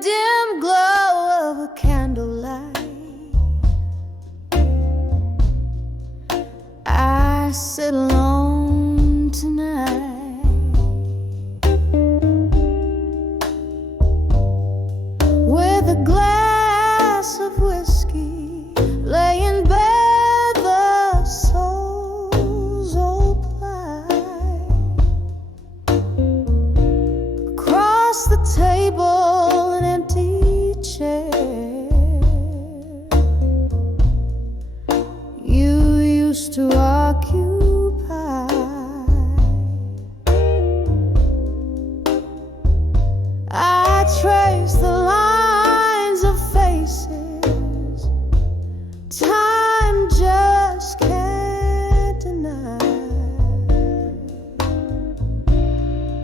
dim glow of a candlelight, I sit alone tonight, with a glass of whiskey, laying bare the soul's old plight. Across the table, an empty chair you used to occupy. I trace the lines of faces time just can't deny.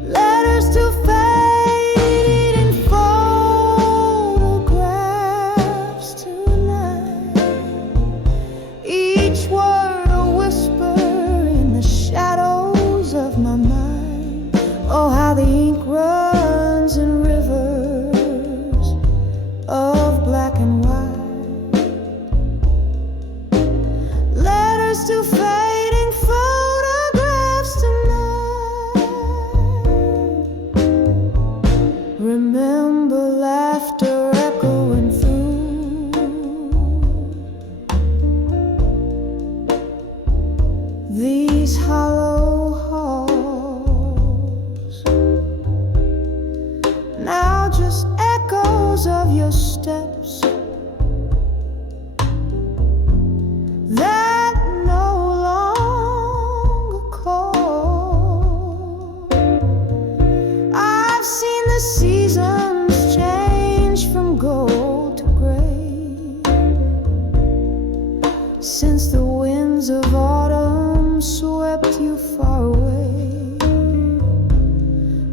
Letters to fading photographs tonight, each word a whisper in the shadows of my mind. Oh, how the ink runs in rivers of black and white. Letters to fading photographs tonight. Remember laughter echoing through these hollow halls. Now just echoes of your steps that no longer call. I've seen the seasons change from gold to gray since the winds of autumn swept you far away.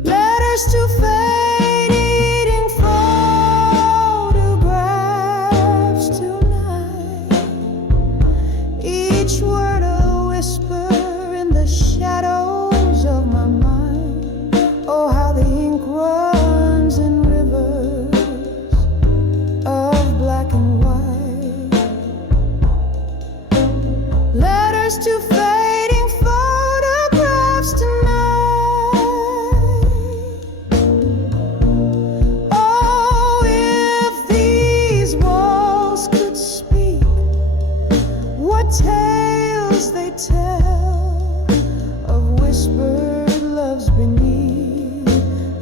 Letters to fading photographs tonight, each word a whisper in the shadows of my mind. Oh, how the ink runs in rivers of black and white. Letters to fading photographs tonight. Oh, if these walls could speak, what tales they tell of whispered loves beneath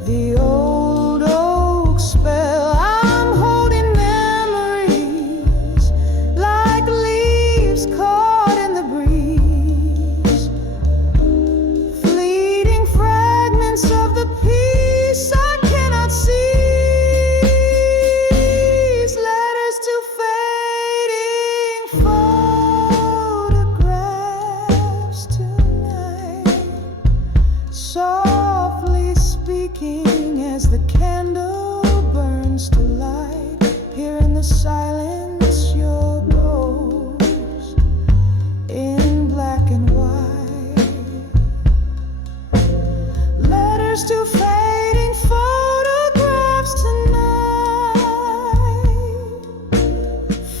the old oak spell. I'm holding memories like leaves caught in the breeze, fleeting fragments of the peace I cannot seize. Letters to fading photographs tonight, softly speaking as the candle burns to light. Here in the silence, your ghost in black and white. Letters to fading photographs tonight,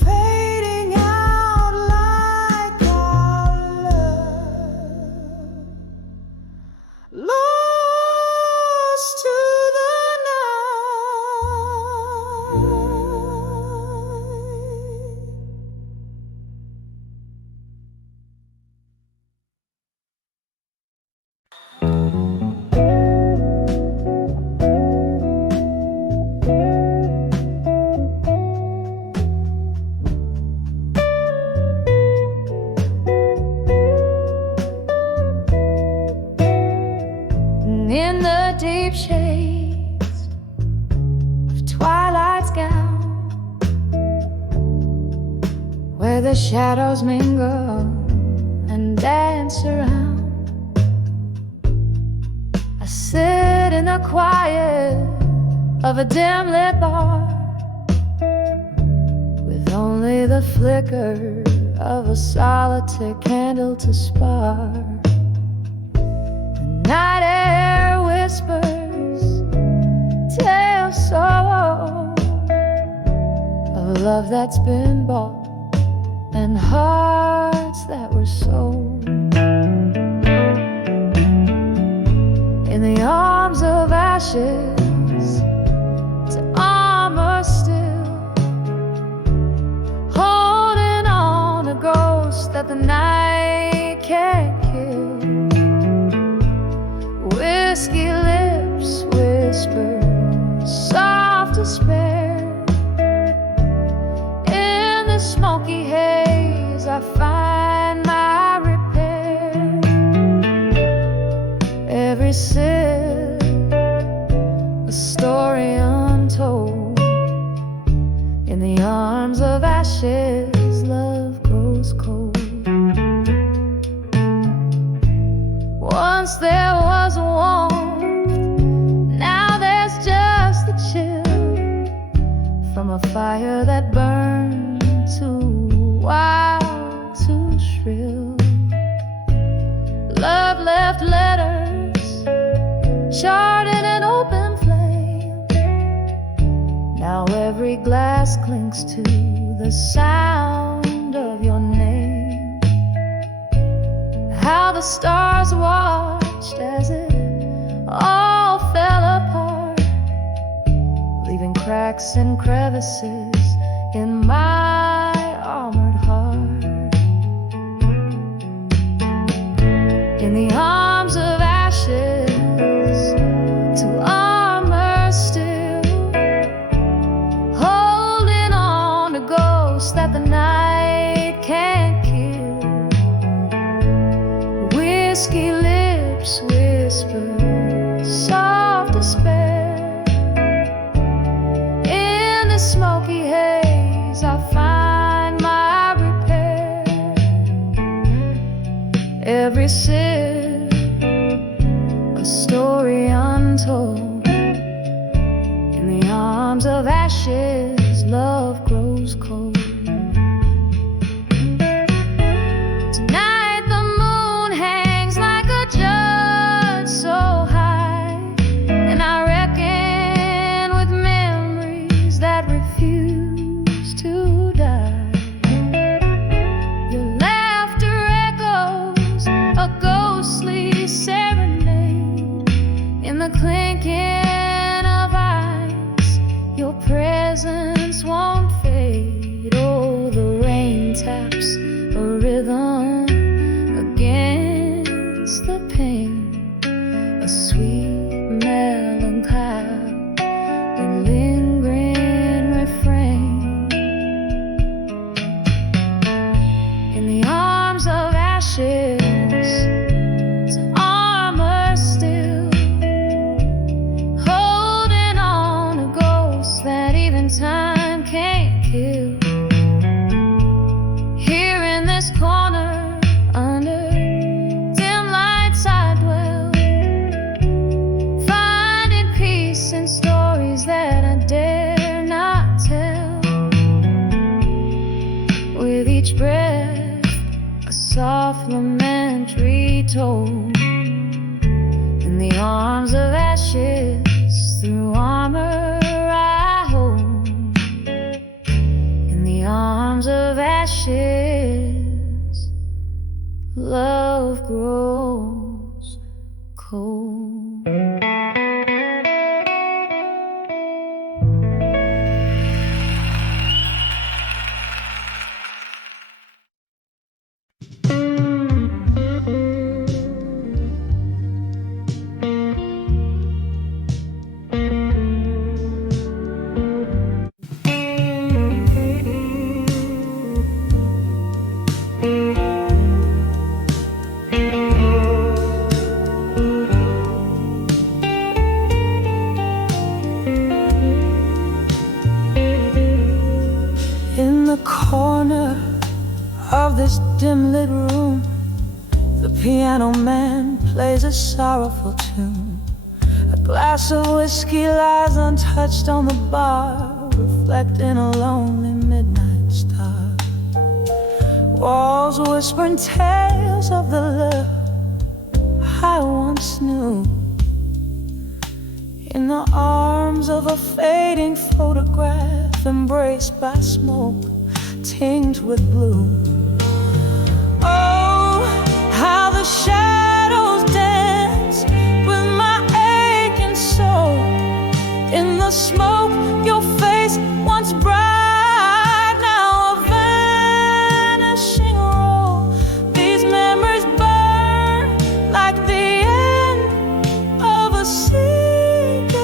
fading out like our love, lost to the night. In the deep shades of twilight's gown, where the shadows mingle and dance around, I sit in the quiet of a dim lit bar, with only the flicker of a solitary candle to spark. The night air whispers tales so love that's been bought and hearts that were sold in the arms of ashes to armor still, holding on a ghost that the night can't kill. Whiskey lips whisper soft despair. In the smoky haze I find my repair. Every sip a story untold. In the arms of ashes love grows cold. Once there was a warmth, now there's just the chill from a fire that burned too wild, too shrill. Love left letters charred in an open flame. Now every glass clings to the sound of your name. How the stars watched as it all fell apart, leaving cracks and crevices in my armored heart. In the arms of ashes to armor still, holding on to ghosts that the night can't kill. Whiskey lips whisper soft despair. In the smoky haze I find my repair. Every sip a story untold. In the arms of ashes love grows cold. Tonight the moon hangs like a judge so high, and I reckon with memories that refuse to die. Your laughter echoes a ghostly serenade. In the clinking of ice, your presence won't fade. Oh, the rain taps a rhythm against the pane, a sweet melancholy, a lingering refrain. In the arms of ashes to armor still, holding on to ghosts that even time can't kill. Here in this corner under dim lights I dwell, finding peace in stories that I dare not tell. With each breath a soft lament retold. In the arms of ashes through armor I hold. In the arms of ashes love grows cold. In the corner of this dim-lit room, the piano man plays a sorrowful tune. A glass of whiskey lies untouched on the bar, reflecting a lonely midnight star. Walls whispering tales of the love I once knew. in the arms of a fading photograph, embraced by smoke tinged with blue. Oh, how the shadows dance with my aching soul. In the smoke, your face once bright, now a vanishing roll. These memories burn like the end of a cigarette.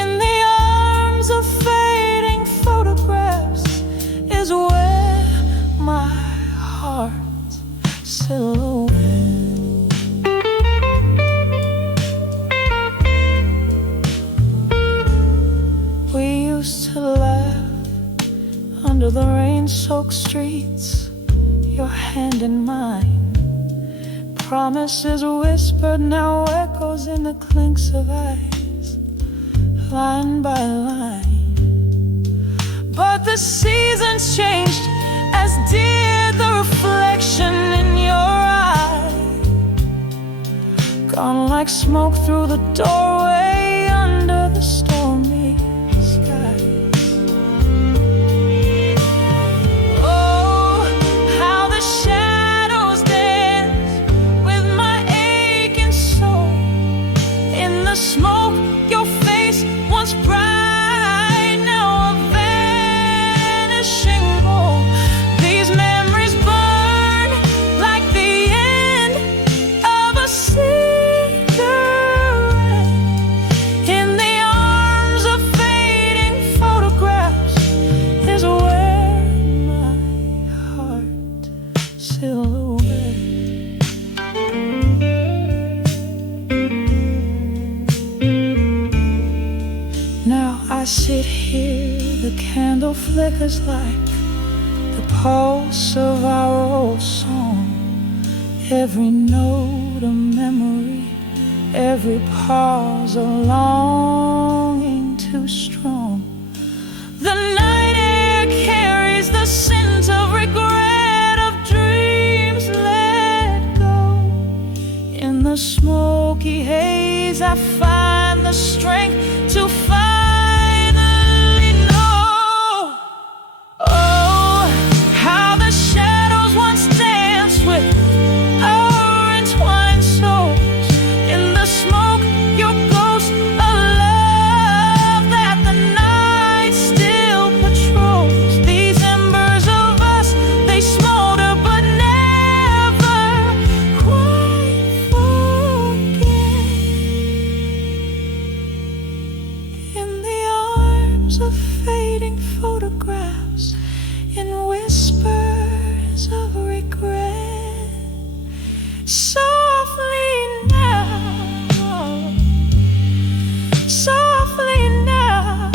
In the arms of fading photographs is where my heart's silhouette. We used to laugh under the rain-soaked streets, your hand in mine. Promises whispered, now echoes in the clinks of eyes, line by line. But the seasons changed, as did the reflection in your eye. Gone like smoke through the doorway under the stormy skies. Oh, how the shadows dance with my aching soul. In the smoke, your face once bright, now a vanishing roll. These memories burn like the end of a cigarette. In the arms of fading photographs is where my heart silhouette. Now I sit here, the candle flickers like the pulse of our old song. Every note a memory, every pause a longing too strong. The night air carries the scent of regret, of dreams let go. In the smoky haze I find the strength to finally know. Oh, how the shadows once danced with our entwined souls. In the smoke, your ghost, a love that the night still patrols. These embers of us, they smolder but never quite forget. In the arms of fading photographs, in whispers of regret, softly now, softly now,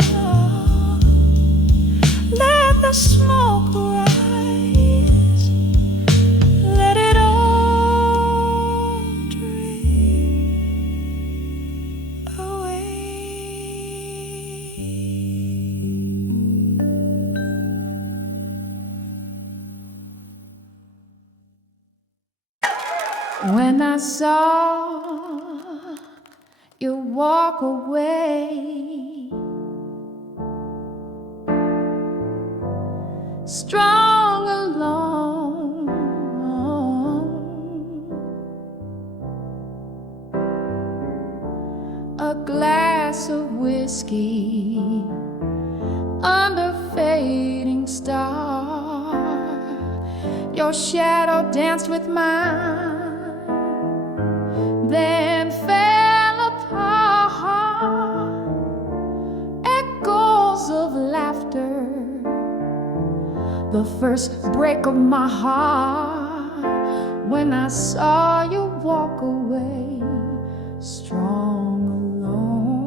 let the smoke rise, let it all drift away. When I saw you walk away, strong alone, a glass of whiskey under fading star, your shadow danced with mine, then fell apart. Echoes of laughter, the first break of my heart, when I saw you walk away, strong alone,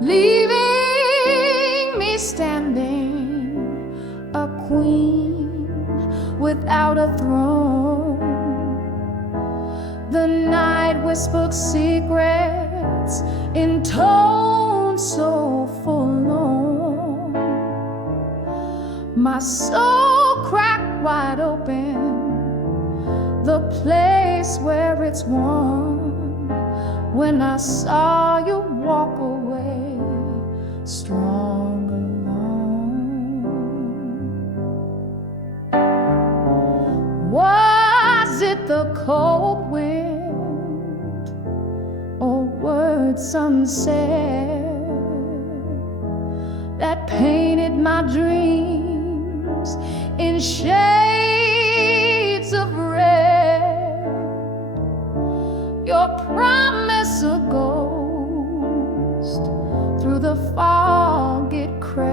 leaving me standing, a queen without a throne. The night whispered secrets in tones so forlorn. My soul cracked wide open, the place place where it's warm. When I saw you walk away, strong alone. Was it the cold wind or words some said that painted my dreams in shades of red? Your promise a ghost through the fog it crept,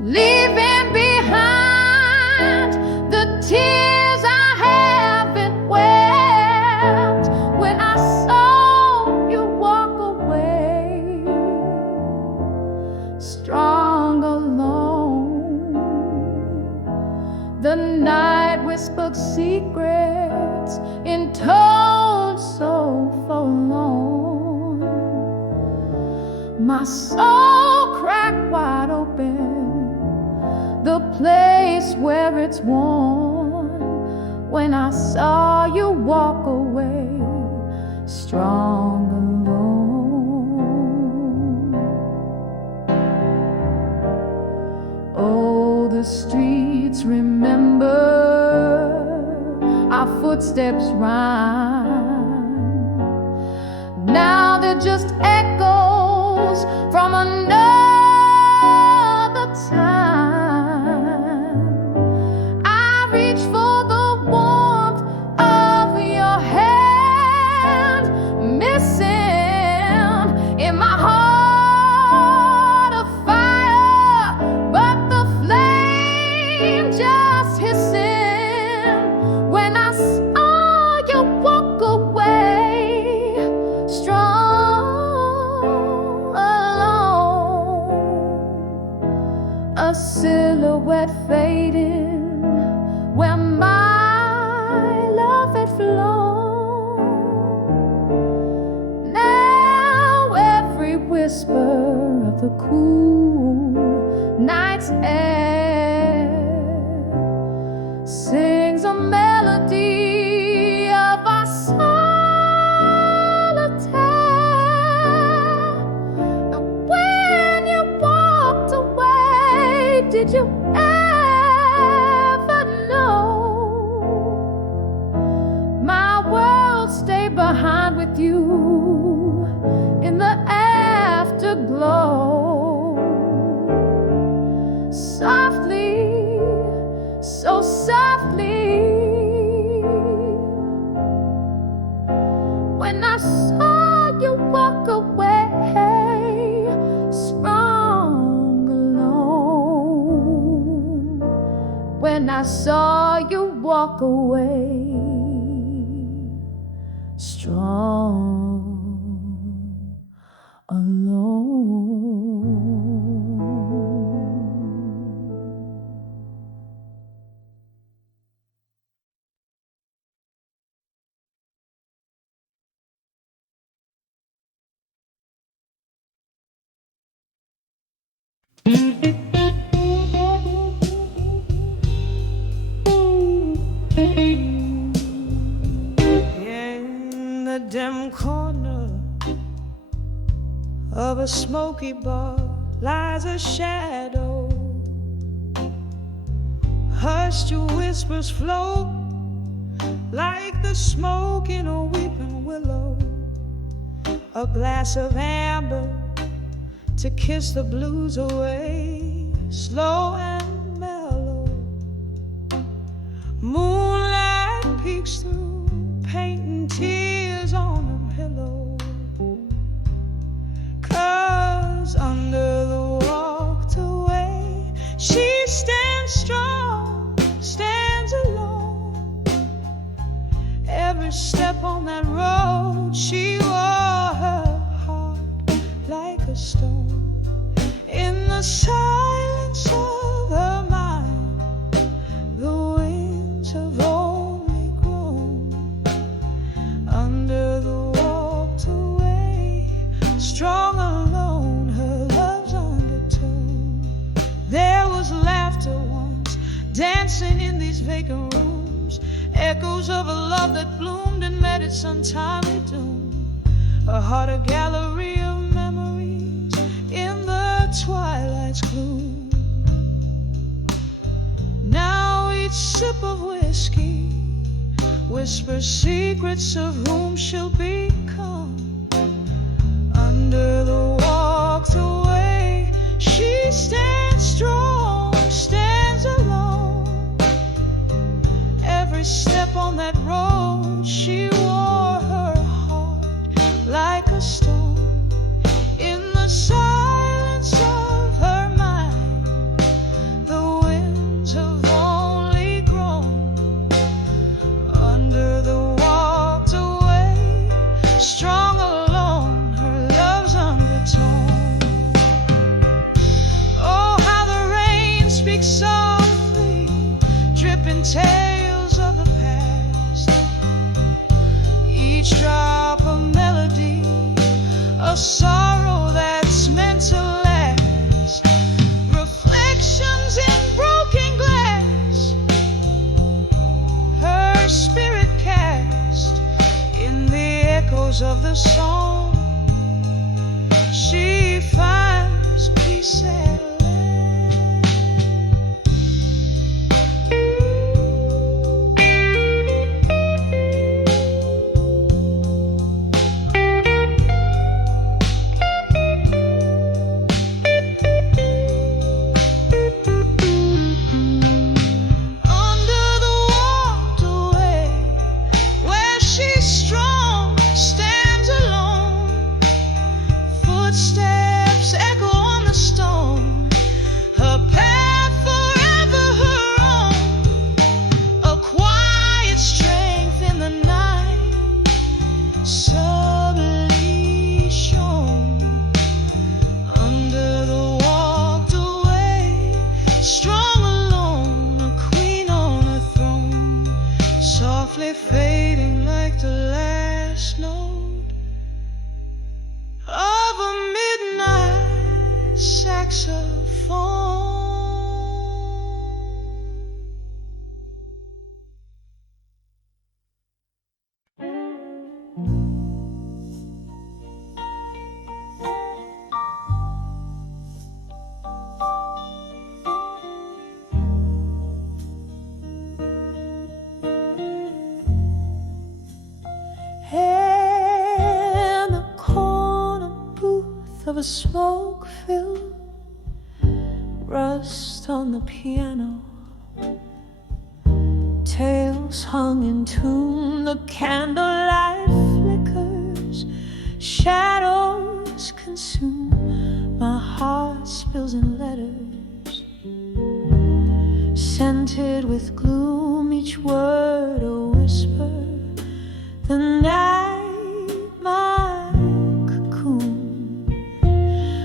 leaving behind the tears I haven't wept. When I saw you walk away, strong alone, the night whispered secrets in tones so forlorn. My soul cracked wide open, the place where it's worn. When I saw you walk away, strong alone. Oh, the streets remember, our footsteps rhyme. Now they're just echoes from another time. I reach for the warmth of your hand, missing in my heart a fire, but the flame just hissing. When I saw you walk away, strong alone, a silhouette fading where my love had flown. Now every whisper of the cool night's air sings a melody of our solitaire. And when you walked away, did you ever know my world stayed behind with you in the afterglow? Softly, so softly, when I saw you walk away, strong alone. When I saw you walk away, strong alone. In the dim corner of a smoky bar lies a shadow. Hushed whispers float like the smoke in a weeping willow. A glass of amber to kiss the blues away, slow and mellow. Moonlight peeks through, painting tears on a pillow. 'Cause under the walked away, she stands strong, stands alone. Every step on that road, she wore her heart like a stone. In the silence of her mind, the winds have only grown. Under the walked away, strong alone, her love's undertone. There was laughter once, dancing in these vacant rooms. echoes of a love that bloomed and met its untimely doom. A heart, a gallery of memories in the twilight's gloom. Now each sip of whiskey whispers secrets of whom she'll become. Under the walked away, she stands strong, stands alone. Every step on that road, she wore her heart like a stone. In the silence of her mind, the winds have only grown. Under the walked away, strong alone, her love's undertone. Oh, how the rain speaks softly, dripping tales of the past. Each drop a melody, a sorrow that's meant to last. Reflections in broken glass, her spirit cast in the echoes of the song. She finds peace at last. Under the walked away, where she's strong, stands alone. Footsteps echo on the stone, her path forever her own. A quiet strength in the night, subtly shown. Under the walked away, strong alone, a queen on a throne, softly fading like the last note of a midnight saxophone. In the corner booth of a smoke-filled, rust on the piano, tales hung in tune, the candlelight flickers, shadows consume. My heart spills in letters, scented with gloom, each word a whisper. The night, my cocoon.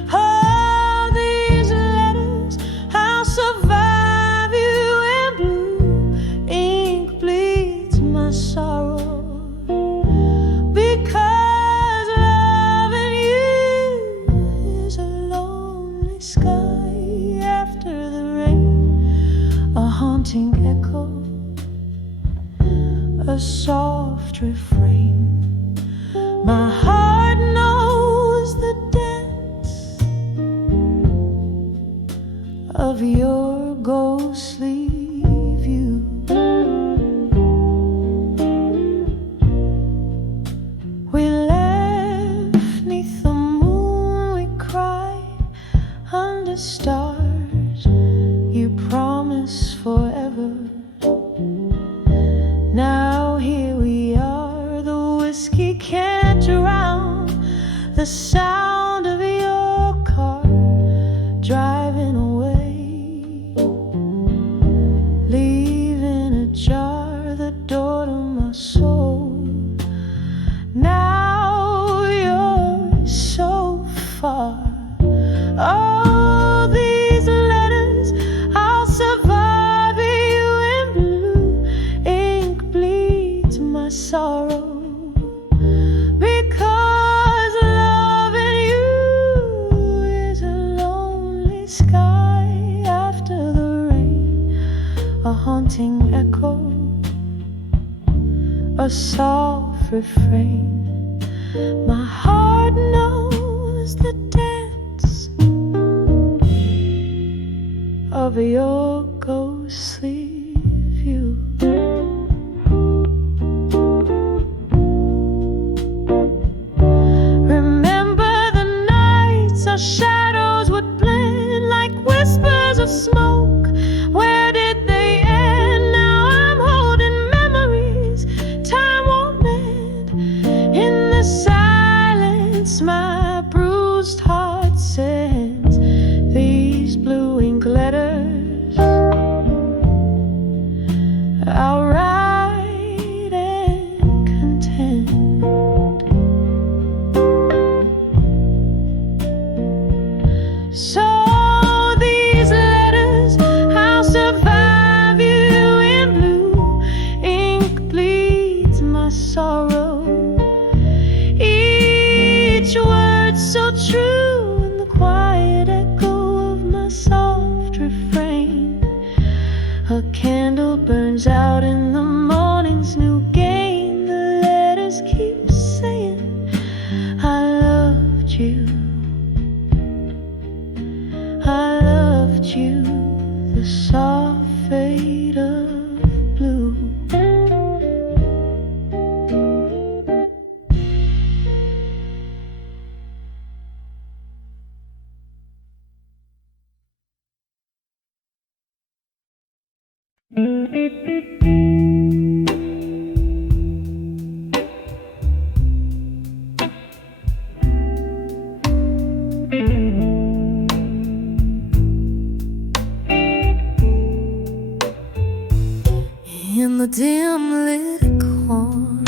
Oh, these letters, I'll survive you in blue. Ink bleeds my sorrow, because loving you is a lonely sky after the rain, a haunting echo, a soft refrain. My heart knows the dance of your ghostly view. We left 'neath the moon, we cried under stars. You promised forever. Now here we are, the whiskey can't drown the sound of your car driving away, leaving ajar the door to my soul. Now you're so far. Oh, these letters, I'll survive you in blue. Ink bleeds my sorrow, because loving you is a lonely sky after the rain, a haunting echo, a soft refrain. My heart knows the dance of your ghostly view. Remember the nights our shadows would blend like whispers of smoke. Where did they end? Now I'm holding memories time won't mend. In the silence my bruised heart sends these blue ink letters. I'll write and contend. So these letters, I'll survive you in blue. Ink bleeds my sorrow. Each word so true in the quiet echo of my soft refrain. A candle burns out in the morning's new gain. The letters keep saying I loved you. I loved you, the soft fade of blue. In the dim lit corner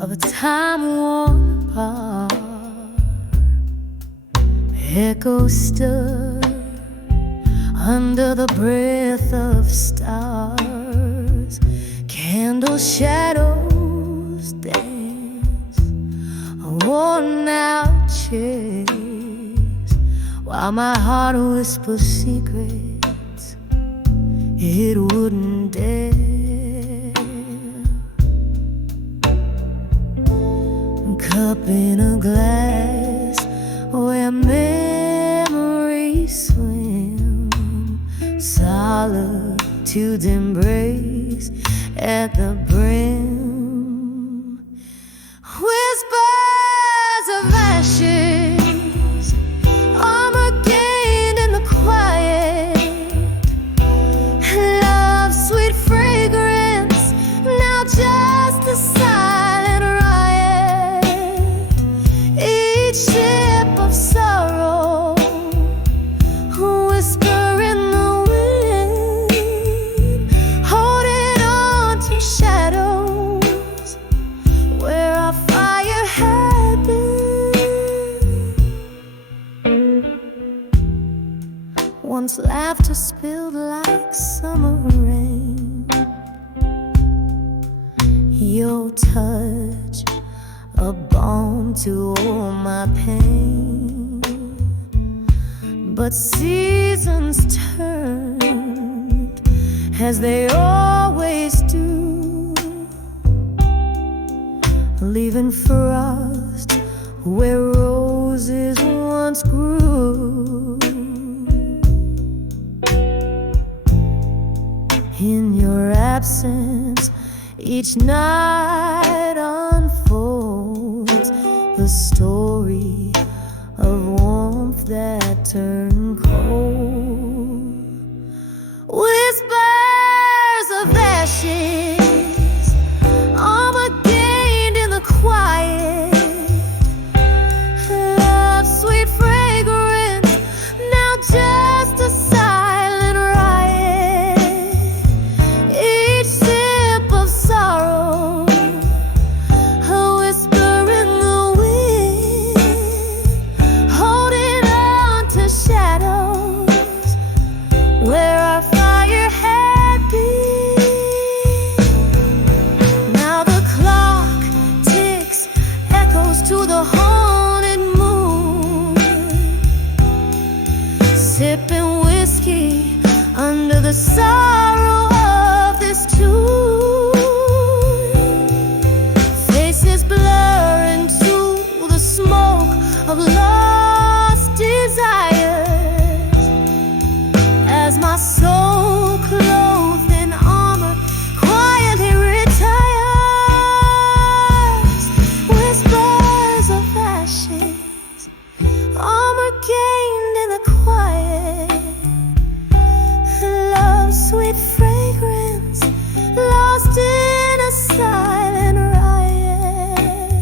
of a time worn apart, echoes stood under the breath of stars. Candle shadows dance on worn out chairs, while my heart whispers secrets it wouldn't dare. Cup in a glass where memories swim, solitude embrace at the brim. Whispers of ashes, armor gained in the quiet. Love's sweet fragrance, now just a silent riot. Each sip of sorrow, a whisper in the wind, holding on to shadows where our fire had been. Once laughter spilled like summer rain, your touch a balm to all my pain. But seasons turned as they always do, leaving frost where roses once grew. In your absence, each night unfolds the story of warmth that turned cold. Whispers of ashes, armor gained in the quiet. Love's sweet fragrance, now just a silent riot. Each sip of sorrow, a whisper in the wind, holding on to shadows of lost desires as my soul clothed in armor quietly retires. Whispers of ashes, armor gained in the quiet, love's sweet fragrance lost in a silent riot.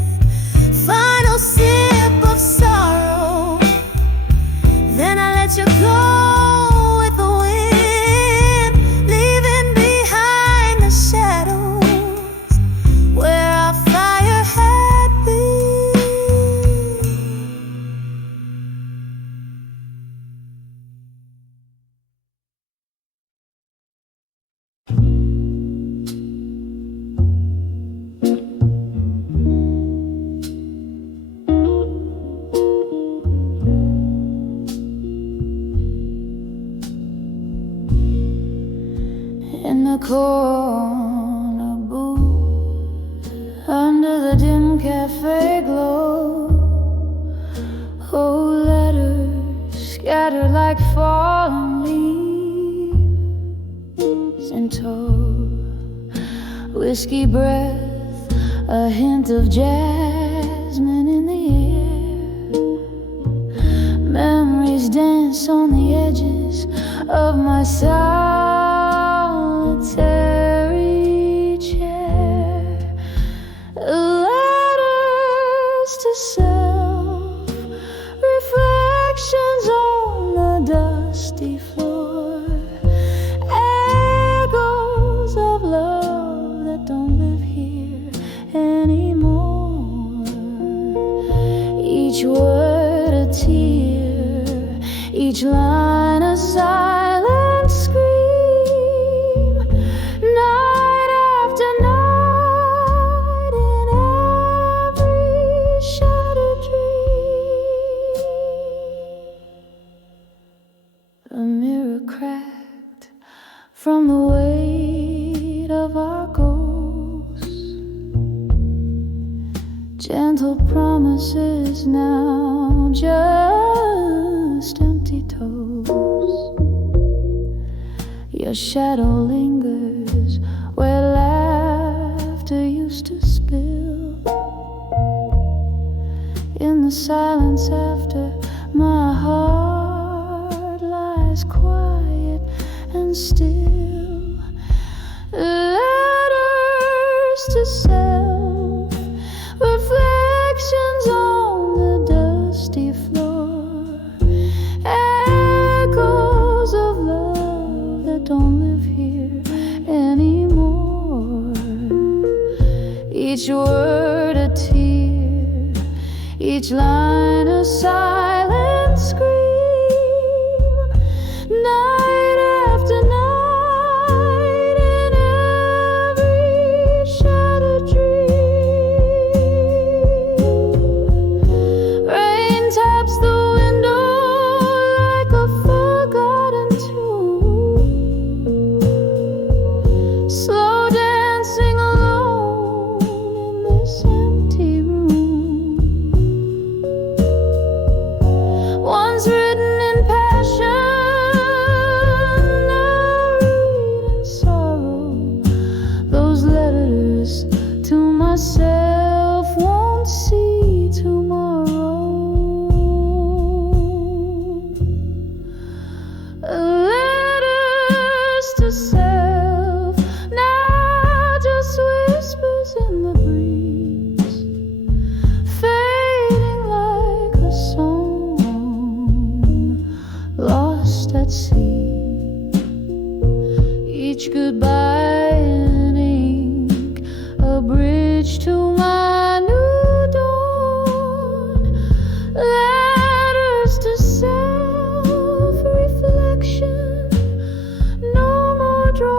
Final sip of sorrow, then I let you go with the wind, leaving behind the shadows where our fire had been. In the corner booth, under the dim cafe glow, old letters scattered like fallen leaves in tow. Whiskey breath, a hint of jasmine in the air. Memories dance on the edges of my solitary chair. Letters to self, reflections on the dusty floor, echoes of love that don't live here anymore. Each word a tear, each line a silent scream, night after night in every shattered dream. The mirror cracked from the weight of our ghosts, gentle promises now just empty toes. Your shadow lingers where laughter used to spill. In the silence after, my heart lies quiet and still. Letters to self, reflections on the dusty floor, echoes of love that don't live here anymore. Each word a tear, each line a silent scream, night after night in every shattered dream. Rain taps the window like a forgotten tune, slow dancing alone in this empty room. Once written in passion, now read in sorrow. Those letters to myself won't see tomorrow. Letters to self, now just whispers in the breeze, fading like a song lost at sea. Each goodbye in ink, a bridge to my new dawn. Letters to self, reflection, no more drawn.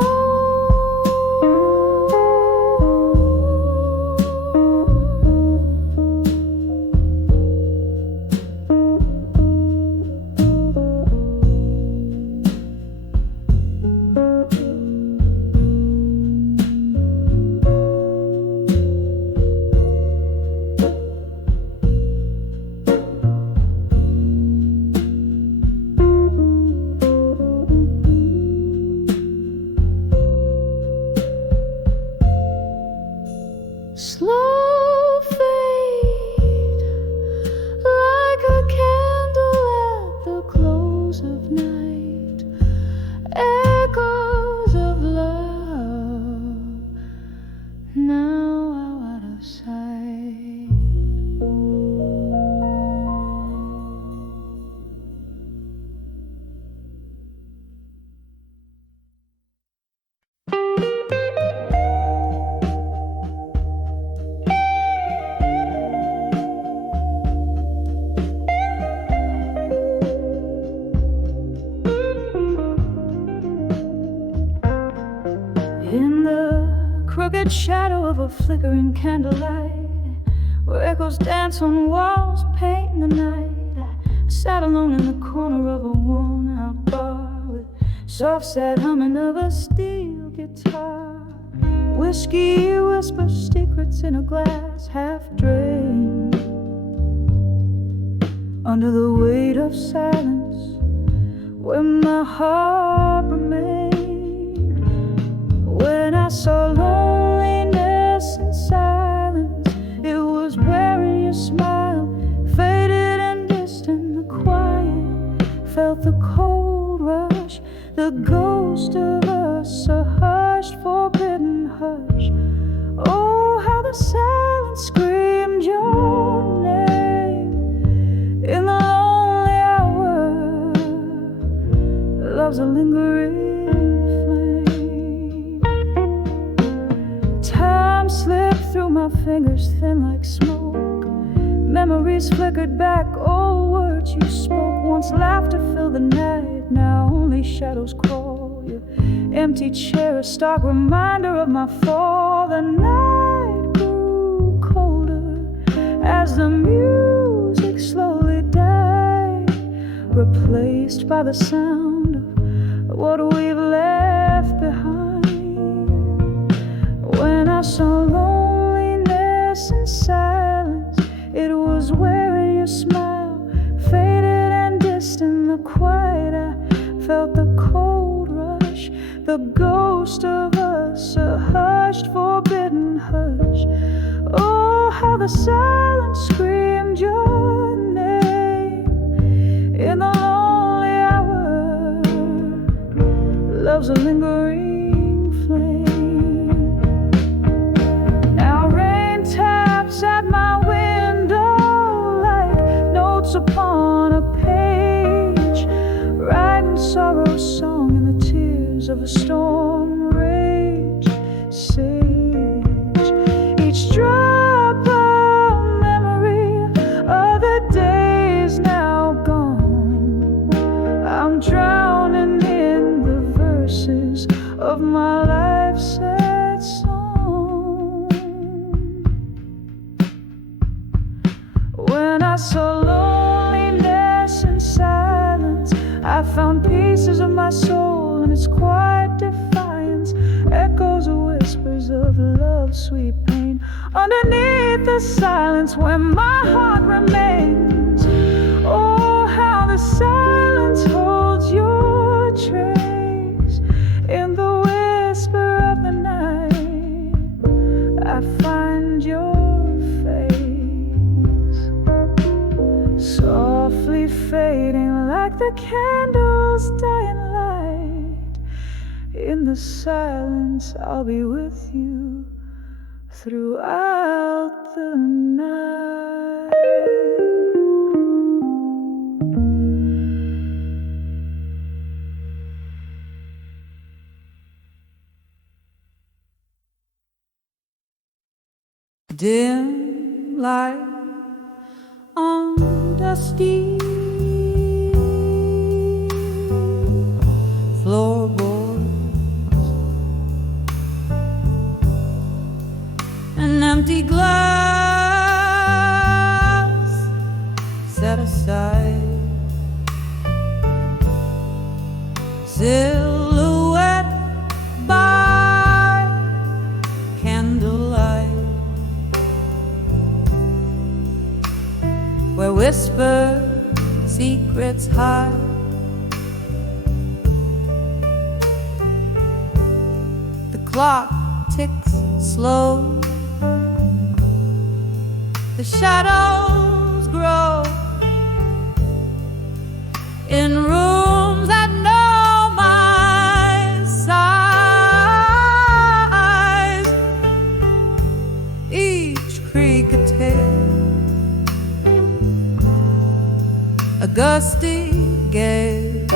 slow fade like a candle at the close of night. Echoes of love now out of sight. In the crooked shadow of a flickering candlelight, where echoes dance on walls, paint in the night, I sat alone in the corner of a worn-out bar with soft, sad humming of a steel guitar. Whiskey whispers secrets in a glass half drained. Under the weight of silence, where my heart remained. When I saw loneliness and silence, it was wearing your smile, faded and distant. The quiet felt the cold rush, the ghost of us, a hushed, forbidden hush. Oh, how the silence screamed your name in the lonely hour. Love's a lingering slipped through my fingers, thin like smoke. Memories flickered back, old words you spoke. Once laughter filled the night, now only shadows crawl. Your empty chair, a stark reminder of my fall. The night grew colder as the music slowly died, replaced by the sound of what we've left behind. When I saw loneliness and silence, it was wearing your smile, faded and distant. The quiet, I felt the cold rush, the ghost of us, a hushed, forbidden hush. Oh, how the silence screamed your name in the lonely hour. Love's a lingering flame. At my window like notes upon a page, writing sorrow's song in the tears of a storm rage. Sage, each drop of memory of the days now gone. I'm drowning in the verses of my life's sad song. When I saw loneliness and silence, I found pieces of my soul in its quiet defiance. Echoes of whispers of love, sweet pain, underneath the silence where my heart remains. Oh, how the silence holds your trace in the whisper of the night. I find your softly fading like the candle's dying light. In the silence, I'll be with you throughout the night. Dim light on dusty floorboards, an empty glass set aside, silhouette by candlelight, where whispered secrets hide. The clock ticks slow, the shadows grow in rooms that know my size. Each creak a tale, a gusty gale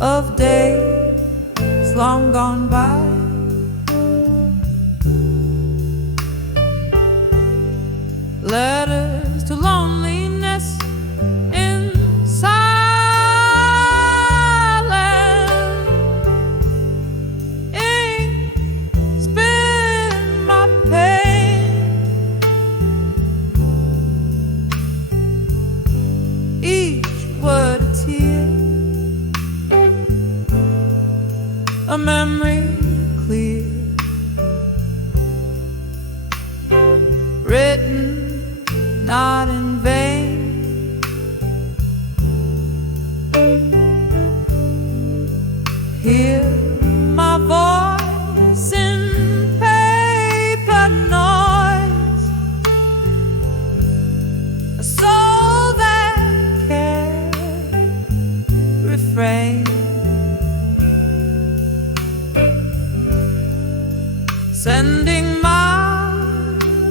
of days long gone by. Letters to loneliness in silence. Ink spin my pain. Each word a tear, a memory clear, written not in vain. Hear my voice in paper noise, a soul that can't refrain, sending my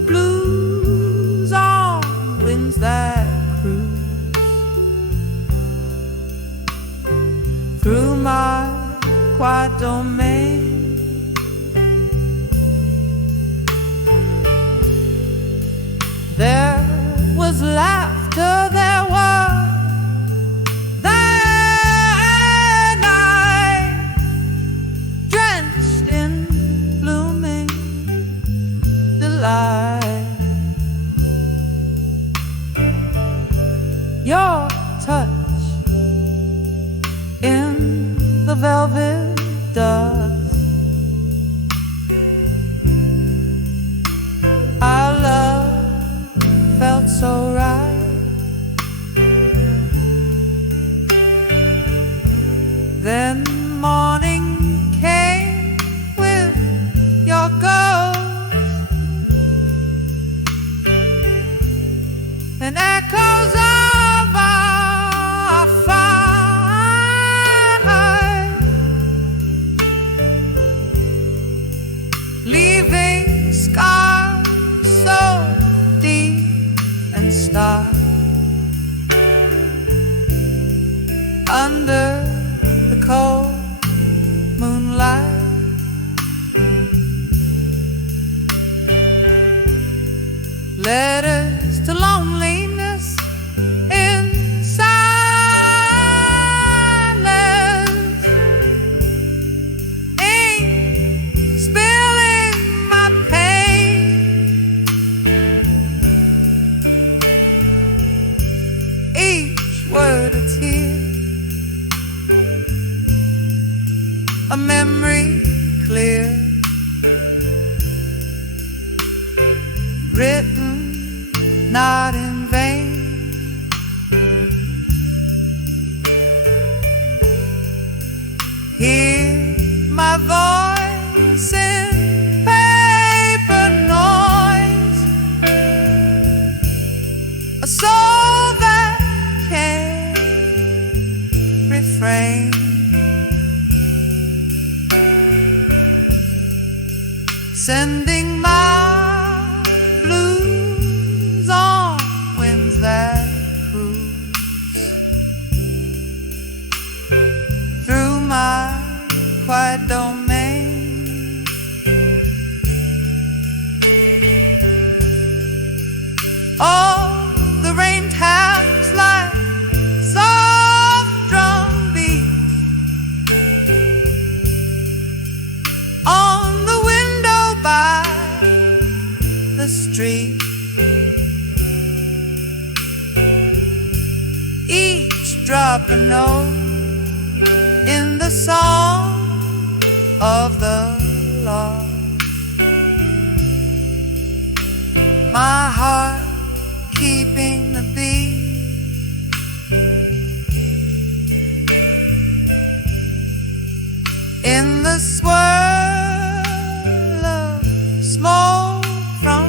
blues on winds that cruise through my quiet domain. There was laughter, there was that night, drenched in blooming delight. Your touch in the velvet dust, our love felt so right. Then morning came with your ghost and echoes of our fight, leaving scars so deep and stark under the cold moonlight. Letters to loneliness in silence, ink spilling my pain. Each word a tear, a memory clear, written not in vain. Hear my voice in paper noise, a soul that can't refrain, sending my blues on winds that cruise through my quiet domain. Oh, the rain taps like soft drum beats on the window by the street. Each drop a note in the song of the lost. My heart keeping the beat, in the swirl of smoke from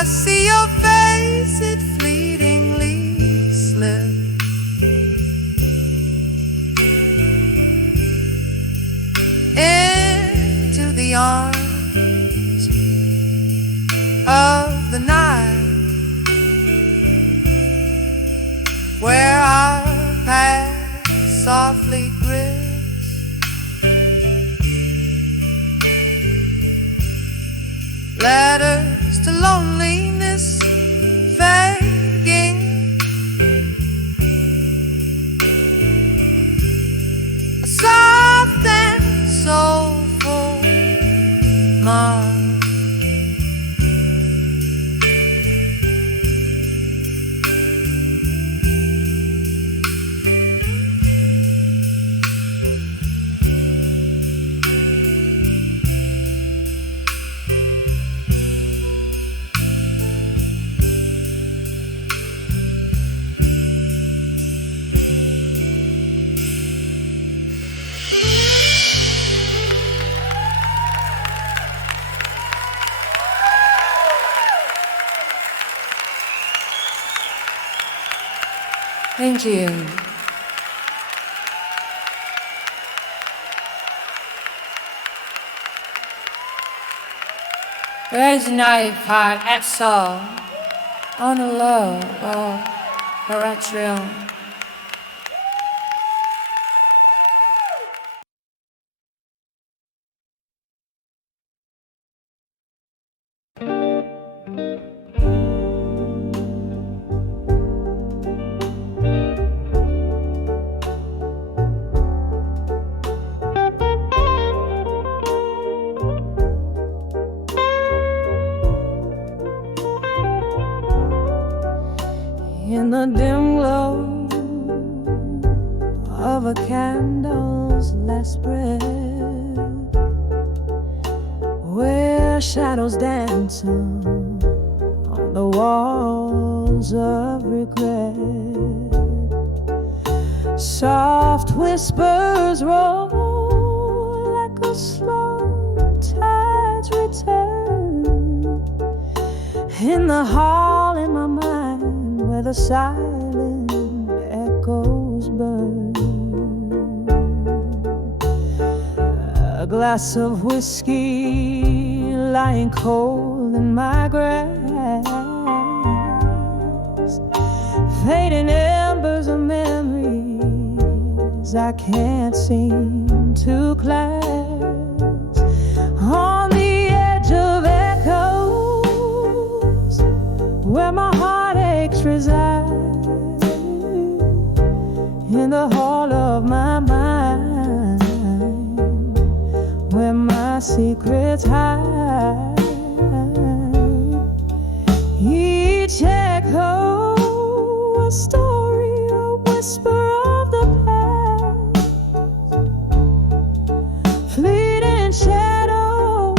I see your face, it fleetingly slips into the arms of the night, where our past softly grips. Letters to loneliness fading, a soft and soulful mark. Thank you. There's a night part at Soul on the low of Heartfelt. In the dim glow of a candle's last breath, where shadows dance on the walls of regret, soft whispers roll like a slow tide's return in the hall in my mind, where the silent echoes burn. A glass of whiskey lying cold in my grass, fading embers of memories I can't seem to clasp. On the edge of echoes, where my heartaches reside, in the hall of my mind, where my secrets hide. Each echo a story, a whisper of the past, fleeting shadows,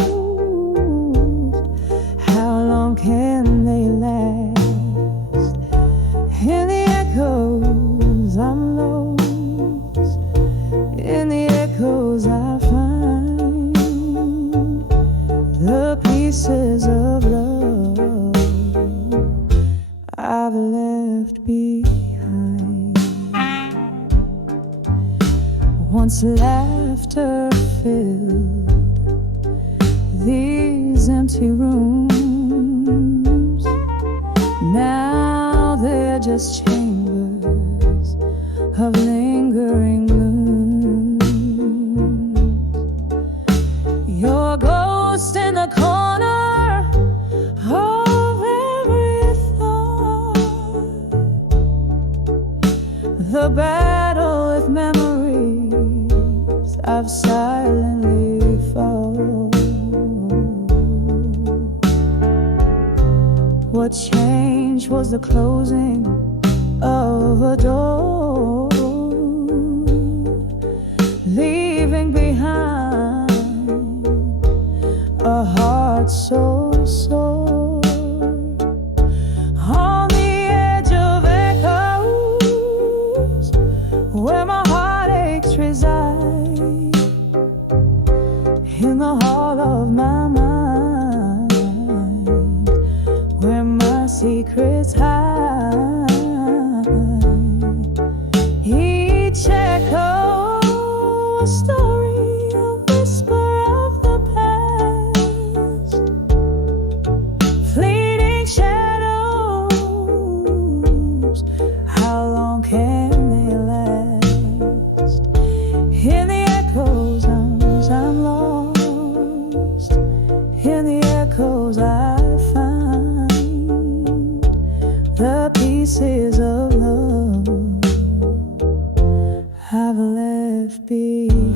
how long can they last? In the echoes I'm lost, in the echoes I find the pieces of love I've left behind. Once laughter filled these empty rooms, now they're just chambers of lingering gloom. Your ghost in the corner of every thought, the battle with memories I've silently fought. What changed was the closing of a door, leaving behind a heart so sore. On the edge of echoes, where my heartaches reside, in the hall of my mind, where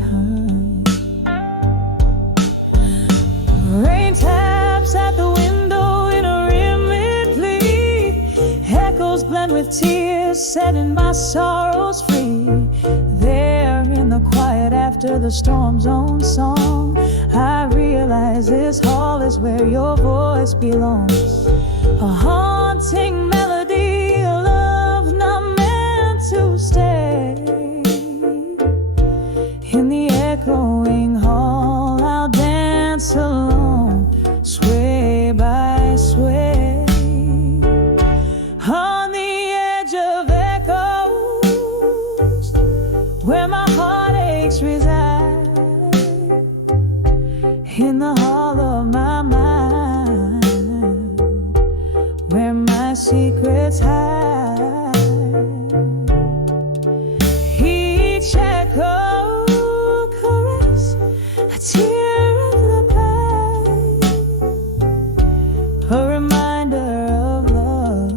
behind. Rain taps at the window in a rim plea. Echoes blend with tears, setting my sorrows free. There in the quiet after the storm's own song, I realize this hall is where your voice belongs. A haunting melody, a love not meant to stay. In the echoing hall, I'll dance alone, sway by sway. On the edge of echoes, where my heartaches reside. In the hall of my mind, where my secrets hide. Each echo caress a tear of the past, a reminder of love,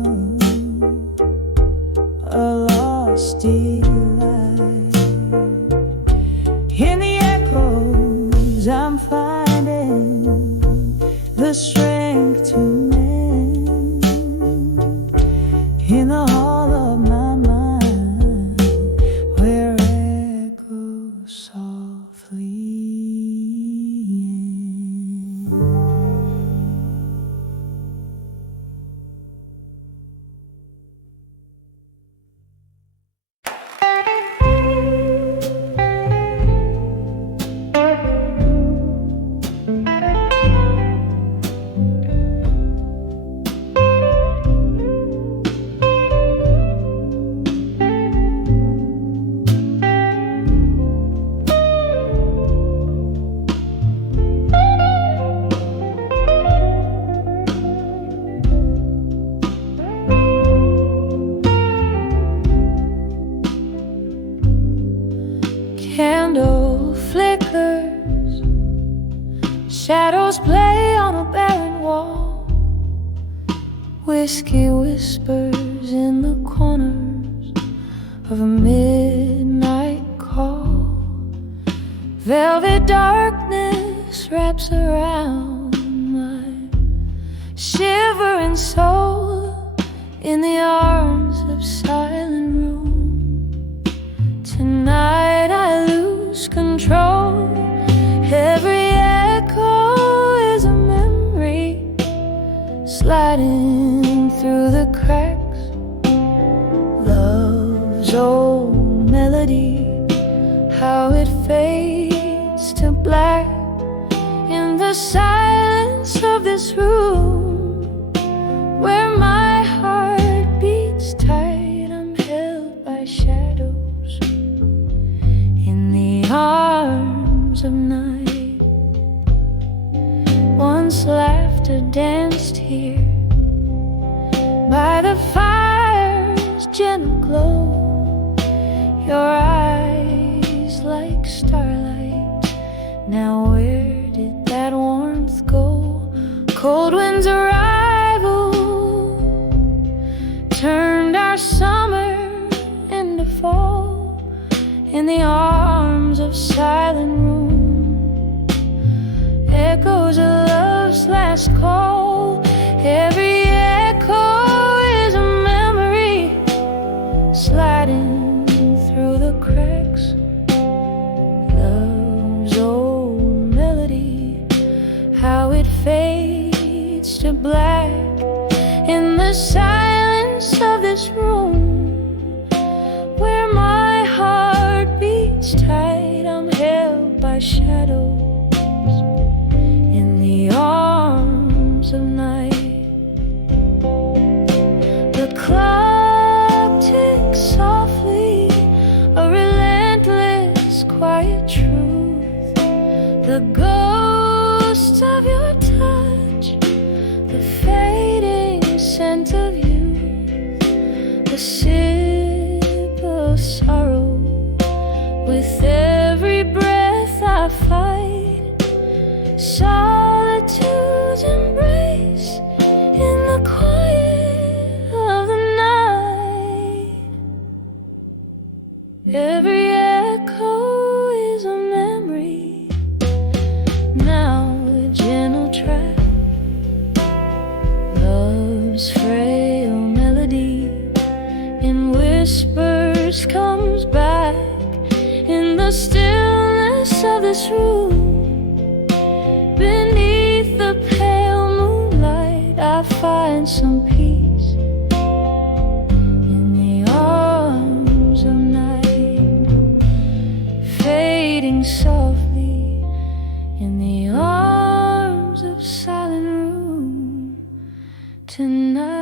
a lost delight. In the echoes I'm finding the strength to mend. In the hall of my mind, where echoes softly end. Candle flickers, shadows play on a barren wall. Whiskey whispers in the corners of a midnight call. Velvet darkness wraps around my shivering soul in the arms of silent room. Tonight I lose control. Every echo is a memory sliding through the cracks. Love's old melody, how it fades to black in the silence of this room, where my heart beats tight. I'm held by shadows in the arms of night. Once laughter danced here by the fire's gentle glow. Your eyes like starlight, now where did that warmth go? Cold wind's arrival turned our summer into fall. In the arms of silent room, echoes of love's last call. Every echo is a memory sliding through the cracks. Love's old melody, how it fades to black in the silence of this room, where my heart beats tight. I'm held by shadows in the arms of night. The clock ticks softly, a relentless quiet truth. The ghost of your touch, the fading scent of youth, the sip of sorrow. With every breath I fight solitude's embrace in the quiet of the night. Every echo is a memory this room. Beneath the pale moonlight, I find some peace in the arms of night, fading softly in the arms of silent room tonight.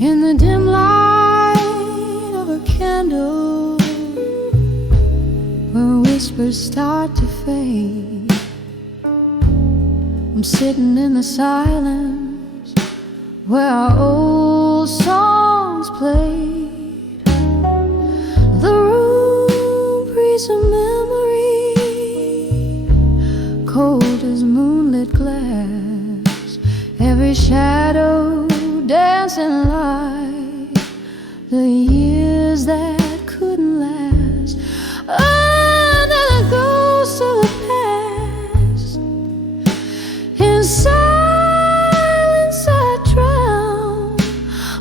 In the dim light of a candle, where whispers start to fade, I'm sitting in the silence where our old songs played. The room breathes a memory, cold as moonlit glass. Every shadow dancing like the years that couldn't last. Under the ghost of the past, in silence I drown.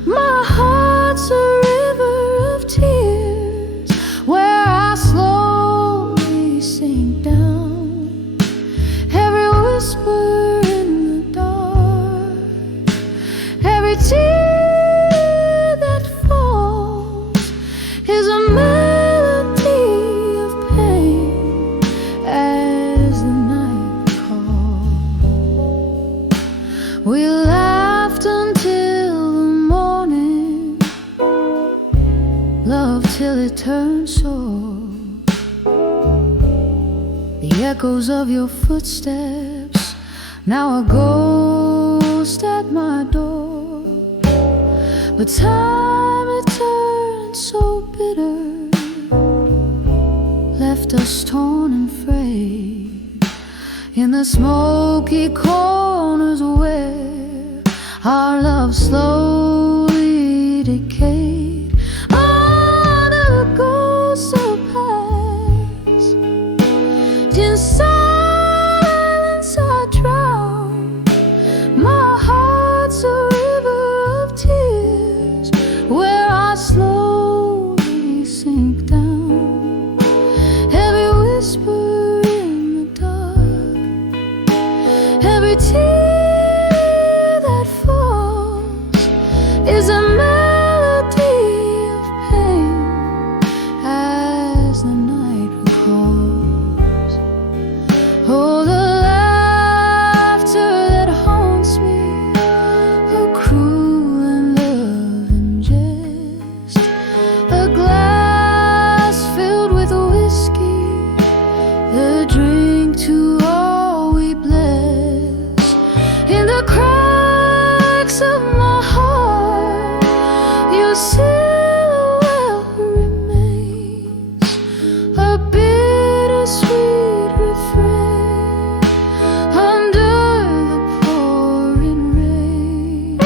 My heart's a river of tears, where I slowly sink down. Every whisper in the dark, every tear that falls is a melody of pain as the night calls. We laughed until the morning, loved till it turned sore. The echoes of your footsteps, now a ghost at my door. But time it turned so bitter, left us torn and frayed in the smoky corners where our love slowly decayed. Under the ghosts of past, in silence I drown. My heart's a river of tears, where I slowly sink down. Every whisper in the dark, every tear that falls is a melody of pain as the night recalls. Oh, the laughter that haunts me, a cruel and loving jest, a glass filled with whiskey, the drink to all we bless. In the cracks of my heart, your silhouette remains, a bittersweet refrain under the pouring rain.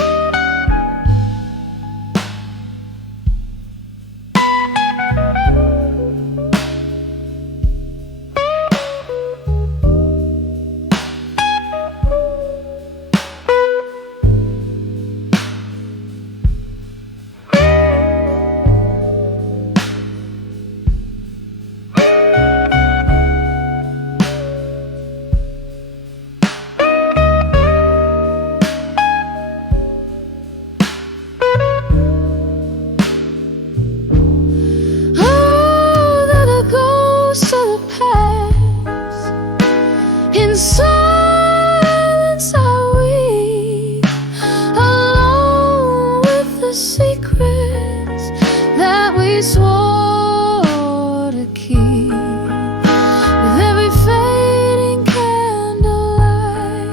Under the ghosts of the past, in silence I weep, alone with the secrets that we swore to keep. With every fading candlelight,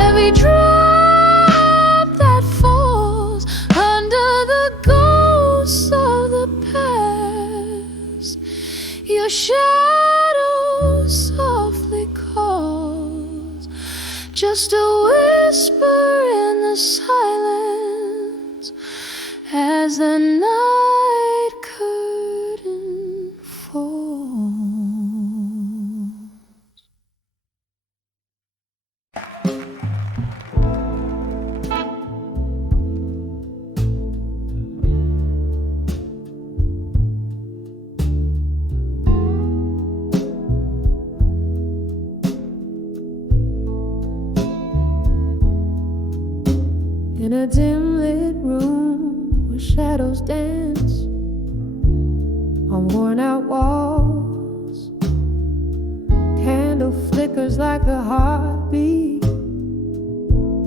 every drop that falls under the ghosts of the past, your shadow softly calls, just a whisper in the silence as the night curtain falls. In a dim lit room where shadows dance on worn out walls, candle flickers like the heartbeat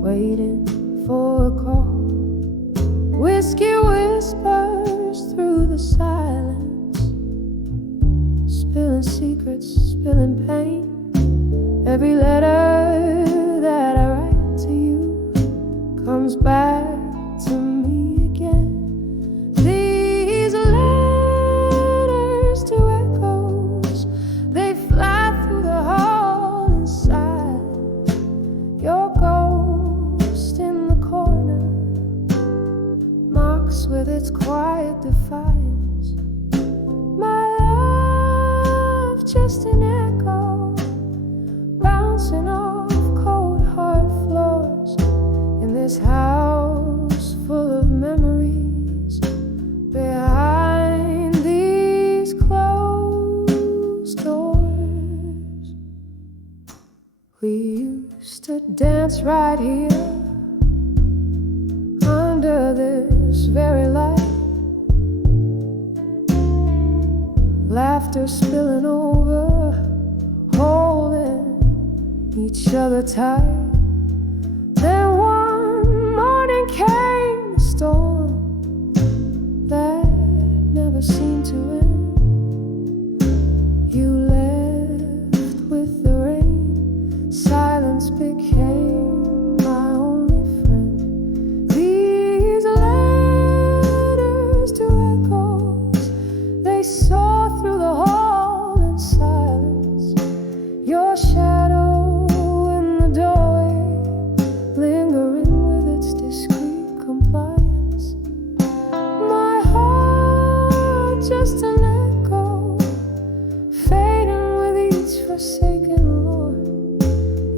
waiting for a call. Whiskey whispers through the silence, spilling secrets, spilling pain. Every letter that I write to you comes back to me again. These letters to echoes, they fly through the hall inside. Your ghost in the corner mocks with its quiet defiance. My love, just an echo, bouncing off cold hard floors. This house full of memories behind these closed doors. We used to dance right here under this very light, laughter spilling over, holding each other tight. Then came the storm that never seemed to end. You left with the rain, silence became my only friend. These letters to echoes, they soar through the hall in silence. Your shadow in the doorway, lingering compliance. My heart, just an echo, fading with each forsaken Lord.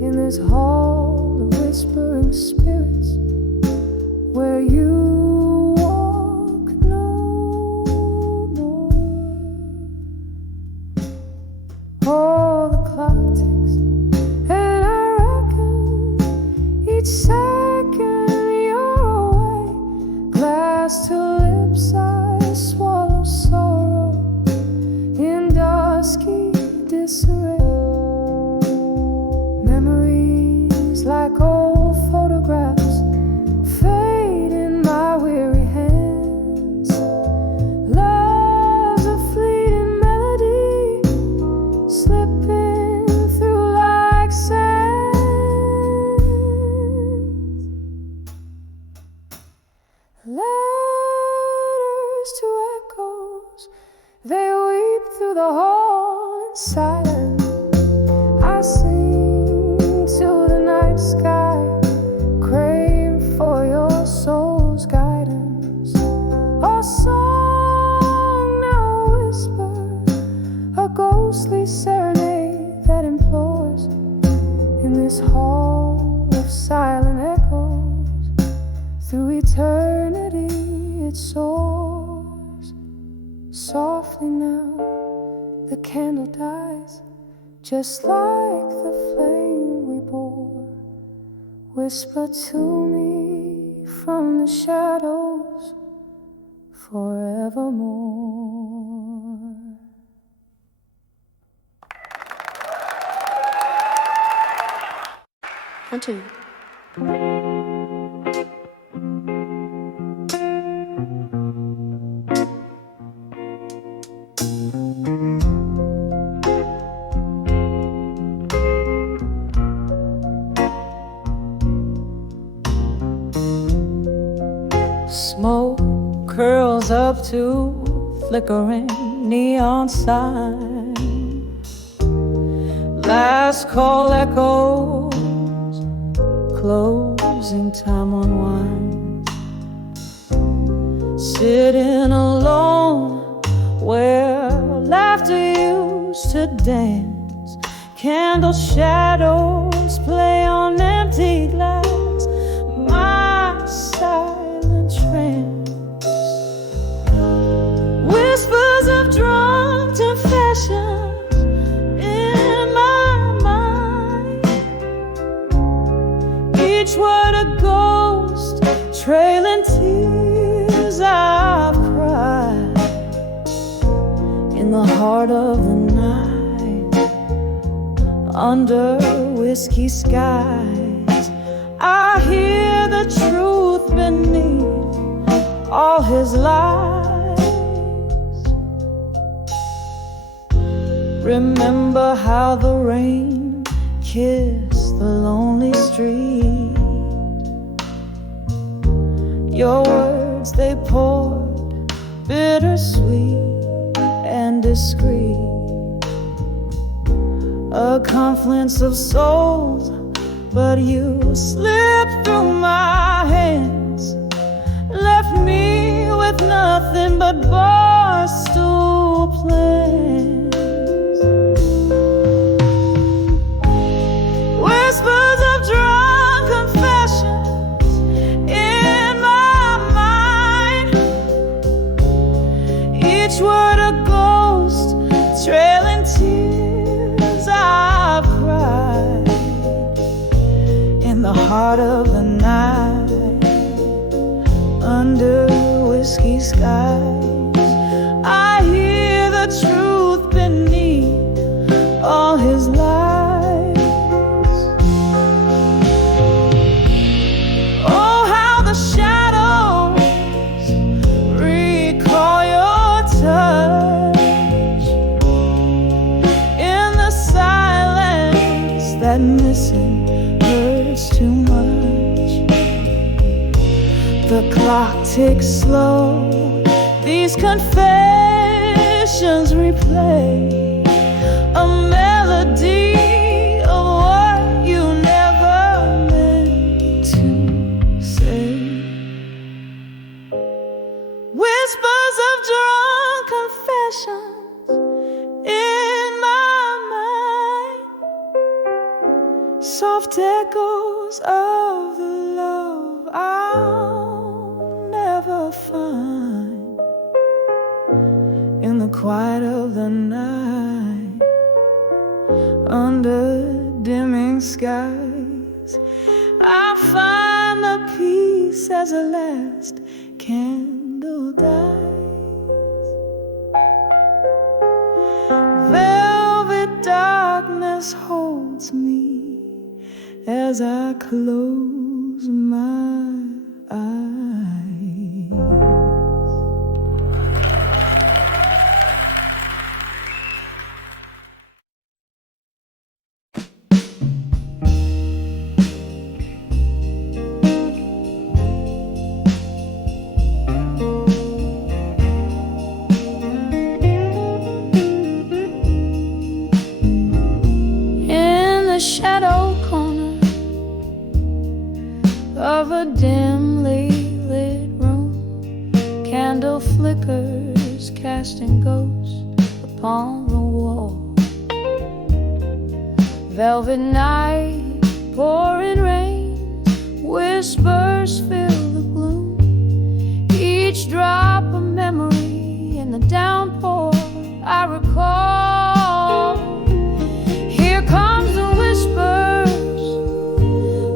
In this hall of whispering spirits, where you walk no more. Oh, the clock ticks, and I reckon each second to lips I swallow sorrow in dusky disarray. Memories like old photographs fade in my weary hands. Love's a fleeting melody slipping through like sand. Letters to echoes, they weep through the hall in silence. I sing to the night sky, crave for your soul's guidance. A song now whisper, a ghostly serenade that implores. In this hall of silent echoes, through eternity it soars. Softly now the candle dies, just like the flame we bore. Whisper to me from the shadows forevermore. 1, 2. Smoke curls up to flickering neon sign. Last call echoes, closing time unwinds. sitting alone where laughter used to dance. Candle shadows play on empty glass, my silent trance. Whispers of drunk confessions in my mind, each word a ghost, trailing tears I've cried. In the heart of the night, under whiskey skies, I hear the truth beneath all his lies. Remember how the rain kissed the lonely street. Your words, they poured bittersweet and discreet. A confluence of souls, but you slipped through my hands, left me with nothing but barstool plans. Whispers of drunk confessions in my mind, each word a ghost, trailing tears I've cried. In the heart of the night, under whiskey skies, I hear the truth beneath all his lies. Oh, how the shadows recall your touch. In the silence, that missing hurts too much. The clock ticks slow, these confessions replay a melody of what you never meant to say. Whispers of drunk confessions in my mind, soft echoes of the love I'll never find. In the quiet of the night, under dimming skies, I find the peace as a last candle dies. Velvet darkness holds me as I close my eyes. Shadow corner of a dimly lit room, candle flickers casting ghosts upon the wall. Velvet night, pouring rain, whispers fill the gloom. Each drop a memory in the downpour I recall. Here comes the whispers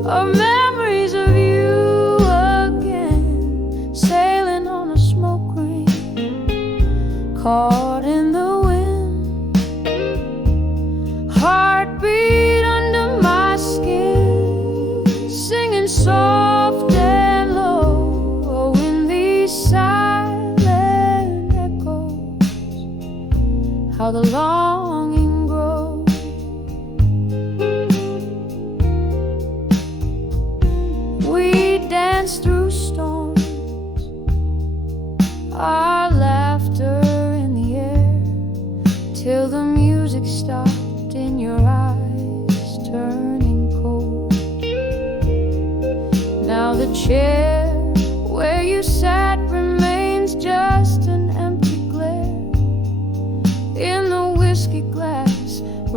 of memories of you again, sailing on a smoke ring, caught in the wind. Heartbeat under my skin, singing soft and low in these silent echoes. How the longing grows. Dance through storms, our laughter in the air, till the music stopped in your eyes, turning cold. Now the chair where you sat remains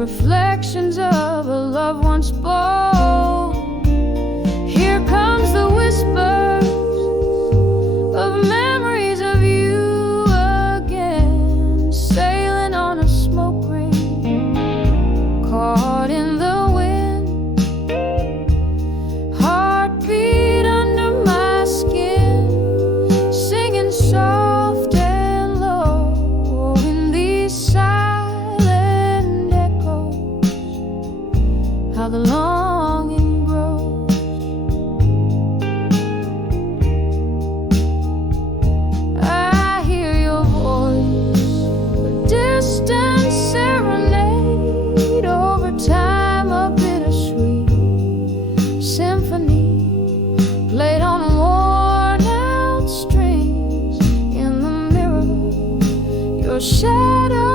reflections of a love once bold. Here comes the whispers of memories of you again, sailing on a smoke ring, caught in the wind. Heartbeat under my skin, singing soft and low in these silent echoes. How the longing grows. I hear your voice, a distant serenade over time, a bittersweet symphony played on worn out strings. In the mirror, your shadow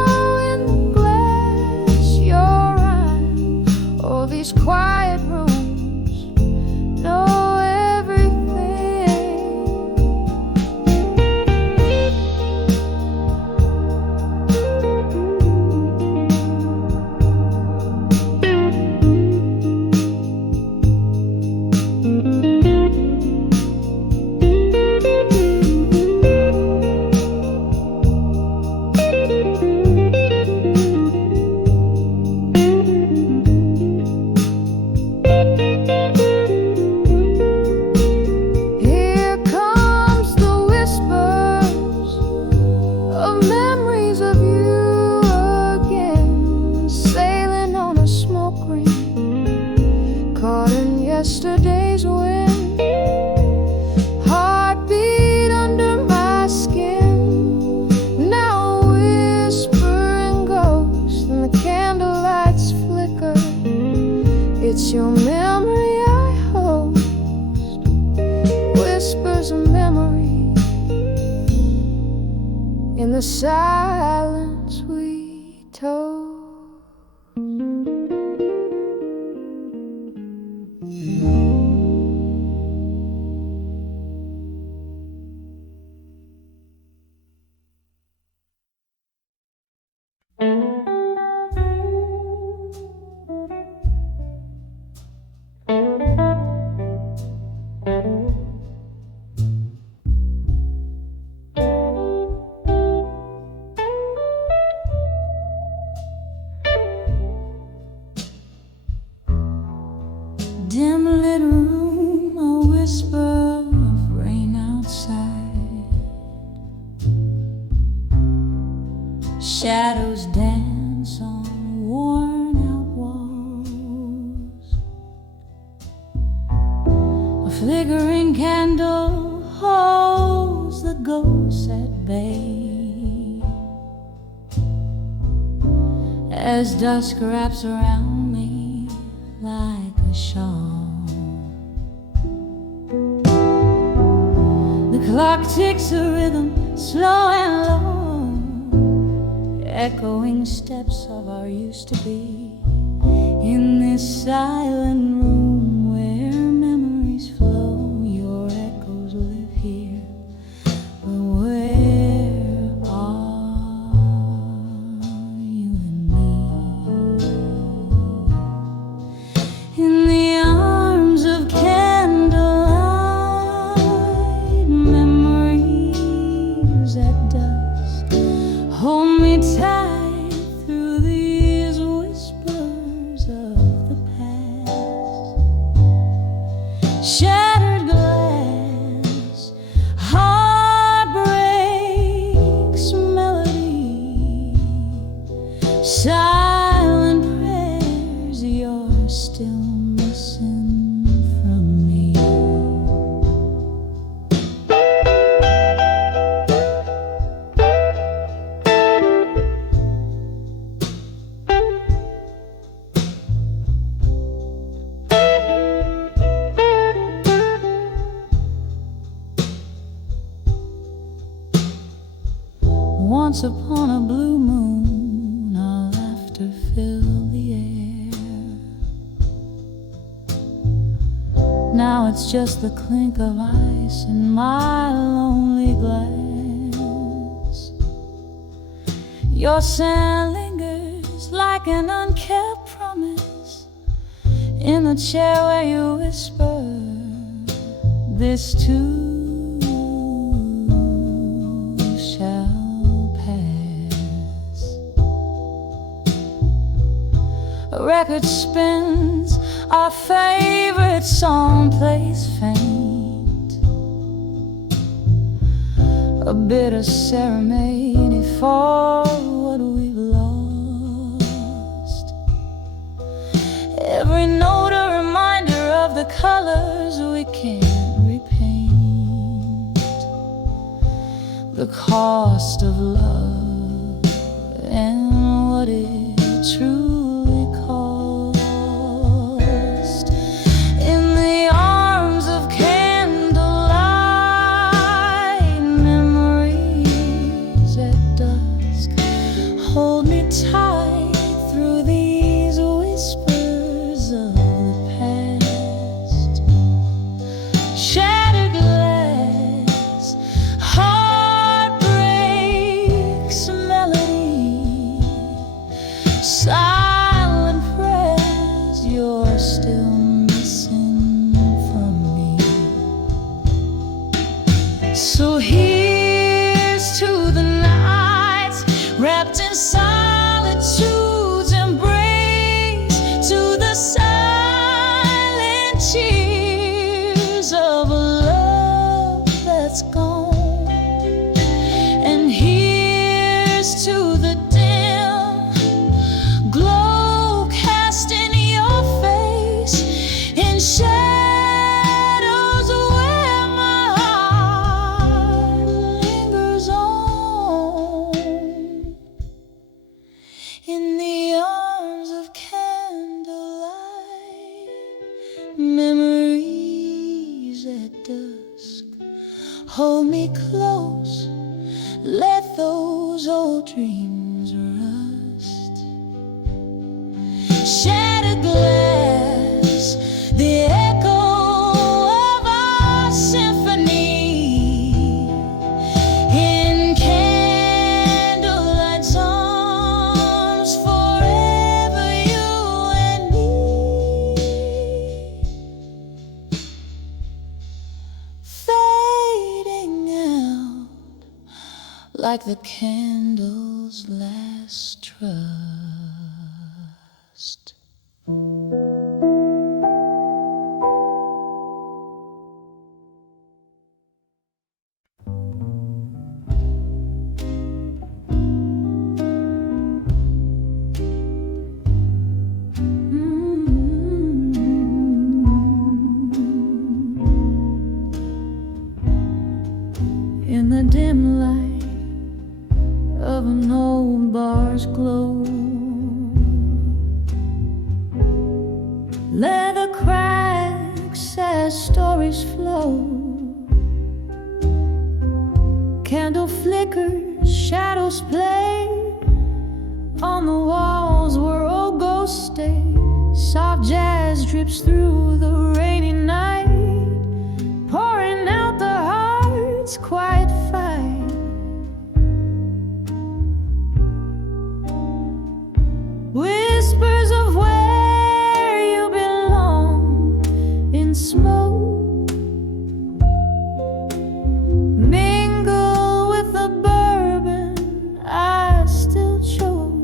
in the glass, your rhyme. All these quiet rooms know everything. Here comes the whispers of memories of you again, sailing on a smoke ring, caught in yesterday's wind. Heartbeat under my skin, now a whispering ghost, and the candlelight's flicker. It's your memory I host, whispers of memory in the silence we told. Dim lit room, a whisper of rain outside. Shadows dance on worn out walls. A flickering candle holds the ghosts at bay as dusk wraps around me like a shawl. The clock ticks a rhythm, slow and low, echoing steps of our used to be, in this silent room where memories flow. Your echoes live here, but where are you and me? In the arms of candlelight, memories at dusk hold me tight through these whispers of the past. Shattered glass, heartbreak's melody, silent prayers you're still missing from me. Once upon a blue moon, our laughter filled the air. Now it's just the clink of ice in my lonely glass. Your sand lingers like an unkept promise in the chair where you whisper, this too shall pass. A record spins, our favorite song plays faint, a bitter ceremony for what we've lost. Every note a reminder of the colors we can't repaint, the cost of love and what it truly cost. In the arms of candlelight, memories at dusk hold me tight through these whispers of the past. Shattered glass, heartbreak's melody, silent prayers you're still missing from me. So here's to the nights wrapped in solitude's embrace, to the silent cheers of a love that's gone. And here's to the dim glow cast in your face, in shadows where my heart lingers on. In the arms of candlelight, memories at dusk hold me close, let those old dreams rust. Shattered glass, the echo of our symphony, in candlelight's arms, forever you and me. Fading out like the candle's last trust. In the dim light of an old bar's glow, leather cracks as stories flow, candle flickers, shadows play on the walls where old ghosts stay. Soft jazz drips through the rainy night, pouring out the heart's quiet fight. Whispers of where you belong in smoke mingle with the bourbon I still choke.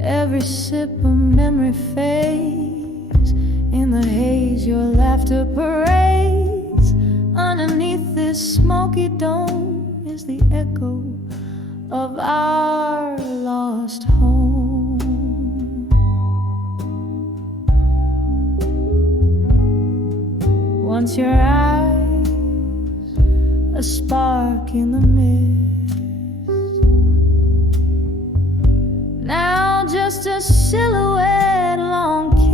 Every sip of memory fades in the haze, your laughter parades. Underneath this smoky dome is the echo of our lost home. Once your eyes, a spark in the mist, now just a silhouette long kissed.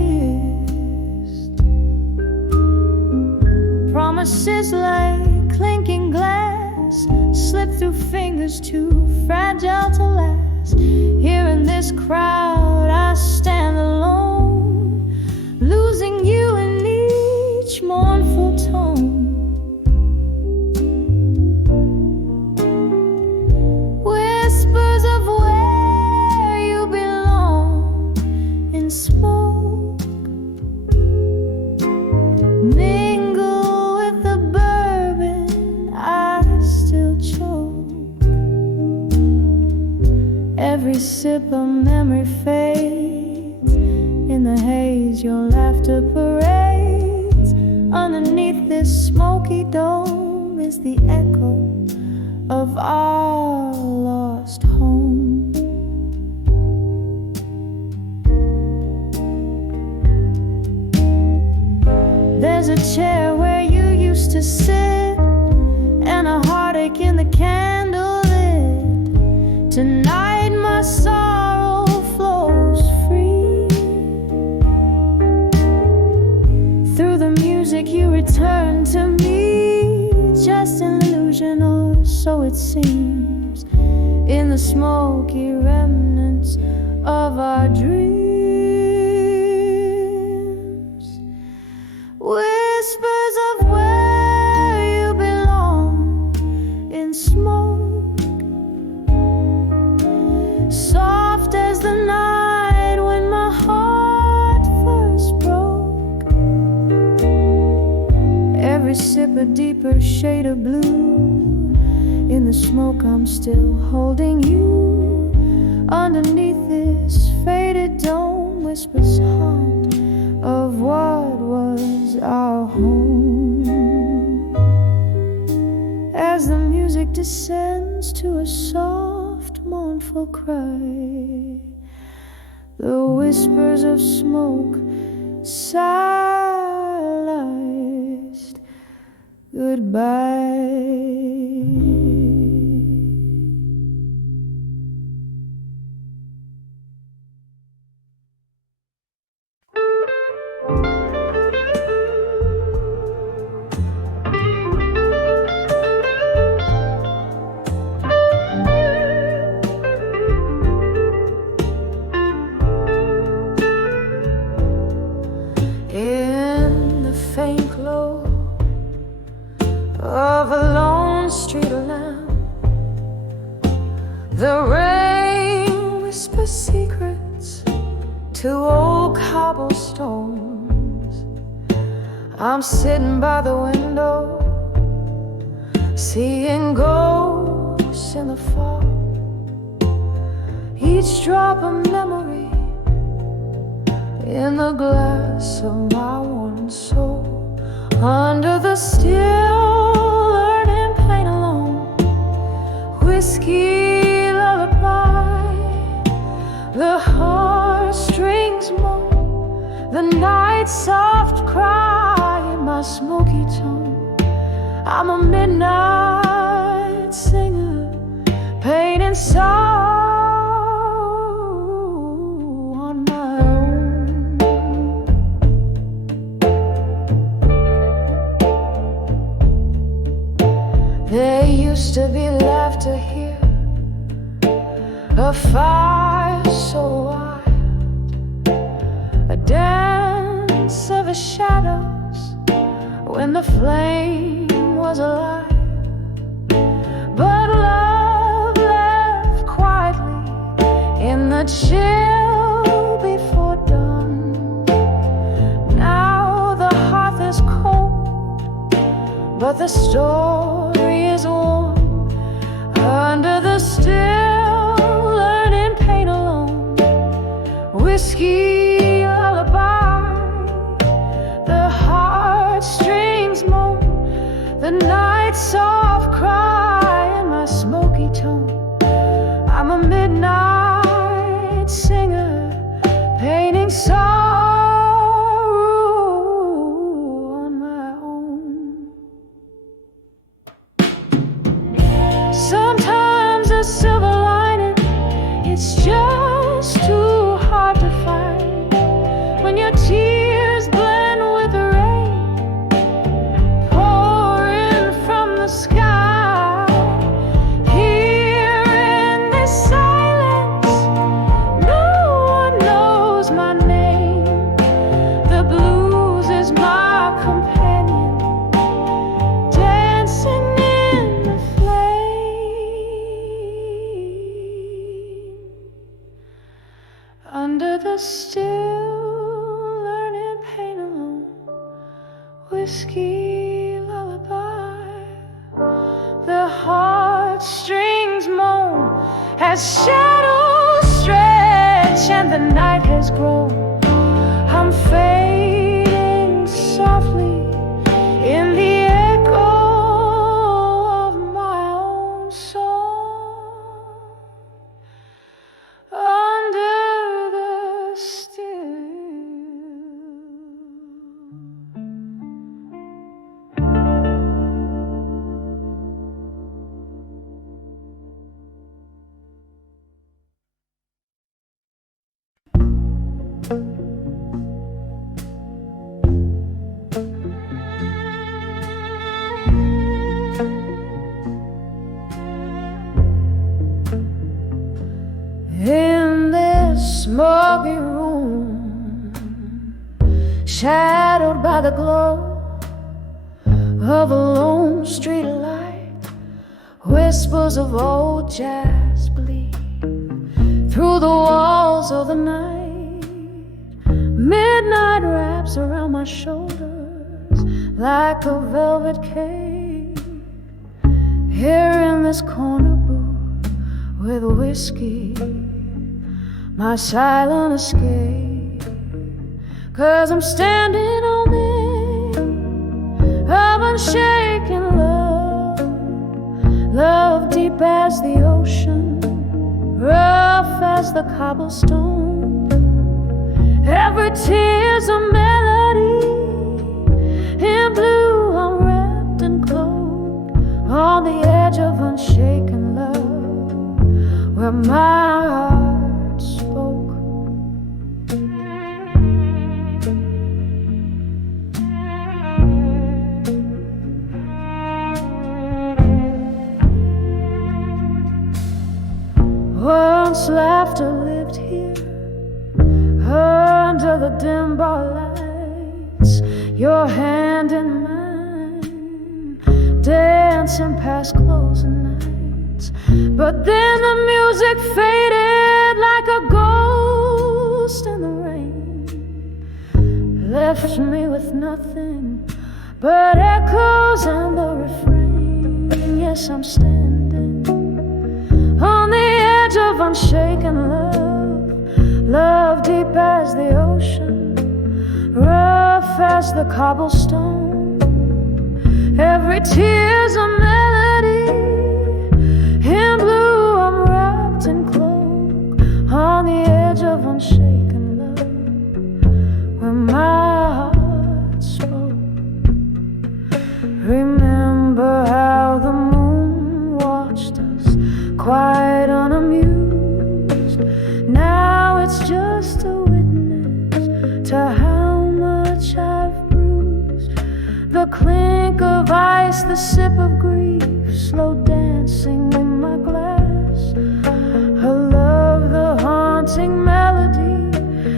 Promises like clinking glass slip through fingers too fragile to last. Here in this crowd I stand alone, losing you in each mournful tone. Whispers of where Every sip of memory fades. In the haze your laughter parades. Underneath this smoky dome is the echo of our lost home. There's a chair where you used to sit, and a heartache in the candlelit. Tonight my sorrow flows free. Through the music you return to me, just an illusion, or so it seems, in the smoky remnants of our dreams. Whispers of where you belong in smoke, soft as the night when my heart first broke. Every sip a deeper shade of blue. In the smoke I'm still holding you. Underneath this faded dome, whispers haunt of what was our home. As the music descends to a soft, mournful cry, the whispers of smoke silenced goodbye. In the faint glow of a lone street lamp, the rain whispers secrets to old cobblestones. I'm sitting by the window, seeing ghosts in the fog. Each drop of memory in the glass of my one soul. Under the still learning pain alone, whiskey lullaby, the heartstrings moan, the night's soft cry in my smoky tone. I'm a midnight singer, painting sorrow on my own. There used to be laughter here, a fire so wild, a dance of the shadows when the flame was alive. But love left quietly in the chill before dawn. Now the hearth is cold, but the story is warm. Under the still learning pain alone, whiskey lullaby, the heartstrings moan, the night's soft cry in my smoky tone. I'm a midnight singer, painting sorrow on my own. Sometimes a silver lining, it's just too hard to find. When your tears blend with the rain pouring from the sky, here in this silence, no one knows my name. The blues is my companion, dancing in the flame. Under the still learning pain alone, whiskey lullaby, the heartstrings moan as shadows and the night has grown. I'm fading softly in the echo of my own song under the still. In this smoky room, shadowed by the glow of a lone street light, whispers of old jazz bleed through the walls of the night. Midnight wraps around my shoulders like a velvet cape. Here in this corner booth with whiskey, my silent escape. 'Cause I'm standing on the edge of unshaken love, love deep as the ocean, rough as the cobblestone. Every tear's a melody, in blue I'm wrapped and clothed on the edge of unshaken love, where my heart spoke. Once laughter lived here, under the dim bar lights, your hand in mine, dancing past closing nights. But then the music faded like a ghost in the rain, left me with nothing but echoes and the refrain. Yes, I'm standing on the edge of unshaken love, love deep as the ocean, rough as the cobblestone. Every tear's a melody, in blue I'm wrapped in cloak, on the edge of unshaken love, where my heart spoke. Remember how the moon watched us, quite unamused. Now it's just a witness to how much I've bruised. The clink of ice, the sip of grief, slow dancing in my glass. Her love, the haunting melody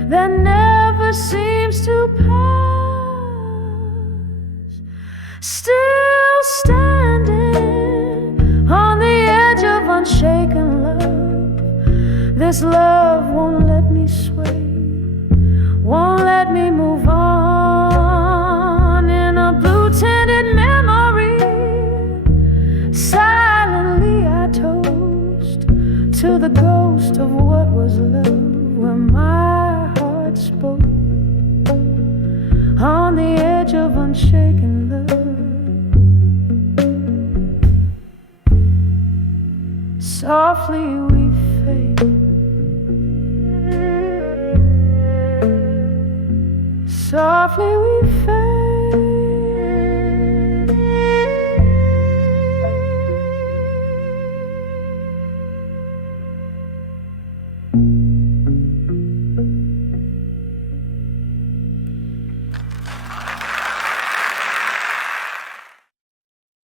that never seems to pass. Still standing on the edge of unshaken love, this love won't let me sway, won't let me move on. In a blue-tinted memory, silently I toast to the ghost of what was love, where my heart spoke, on the edge of unshaken love. Softly we fade, softly we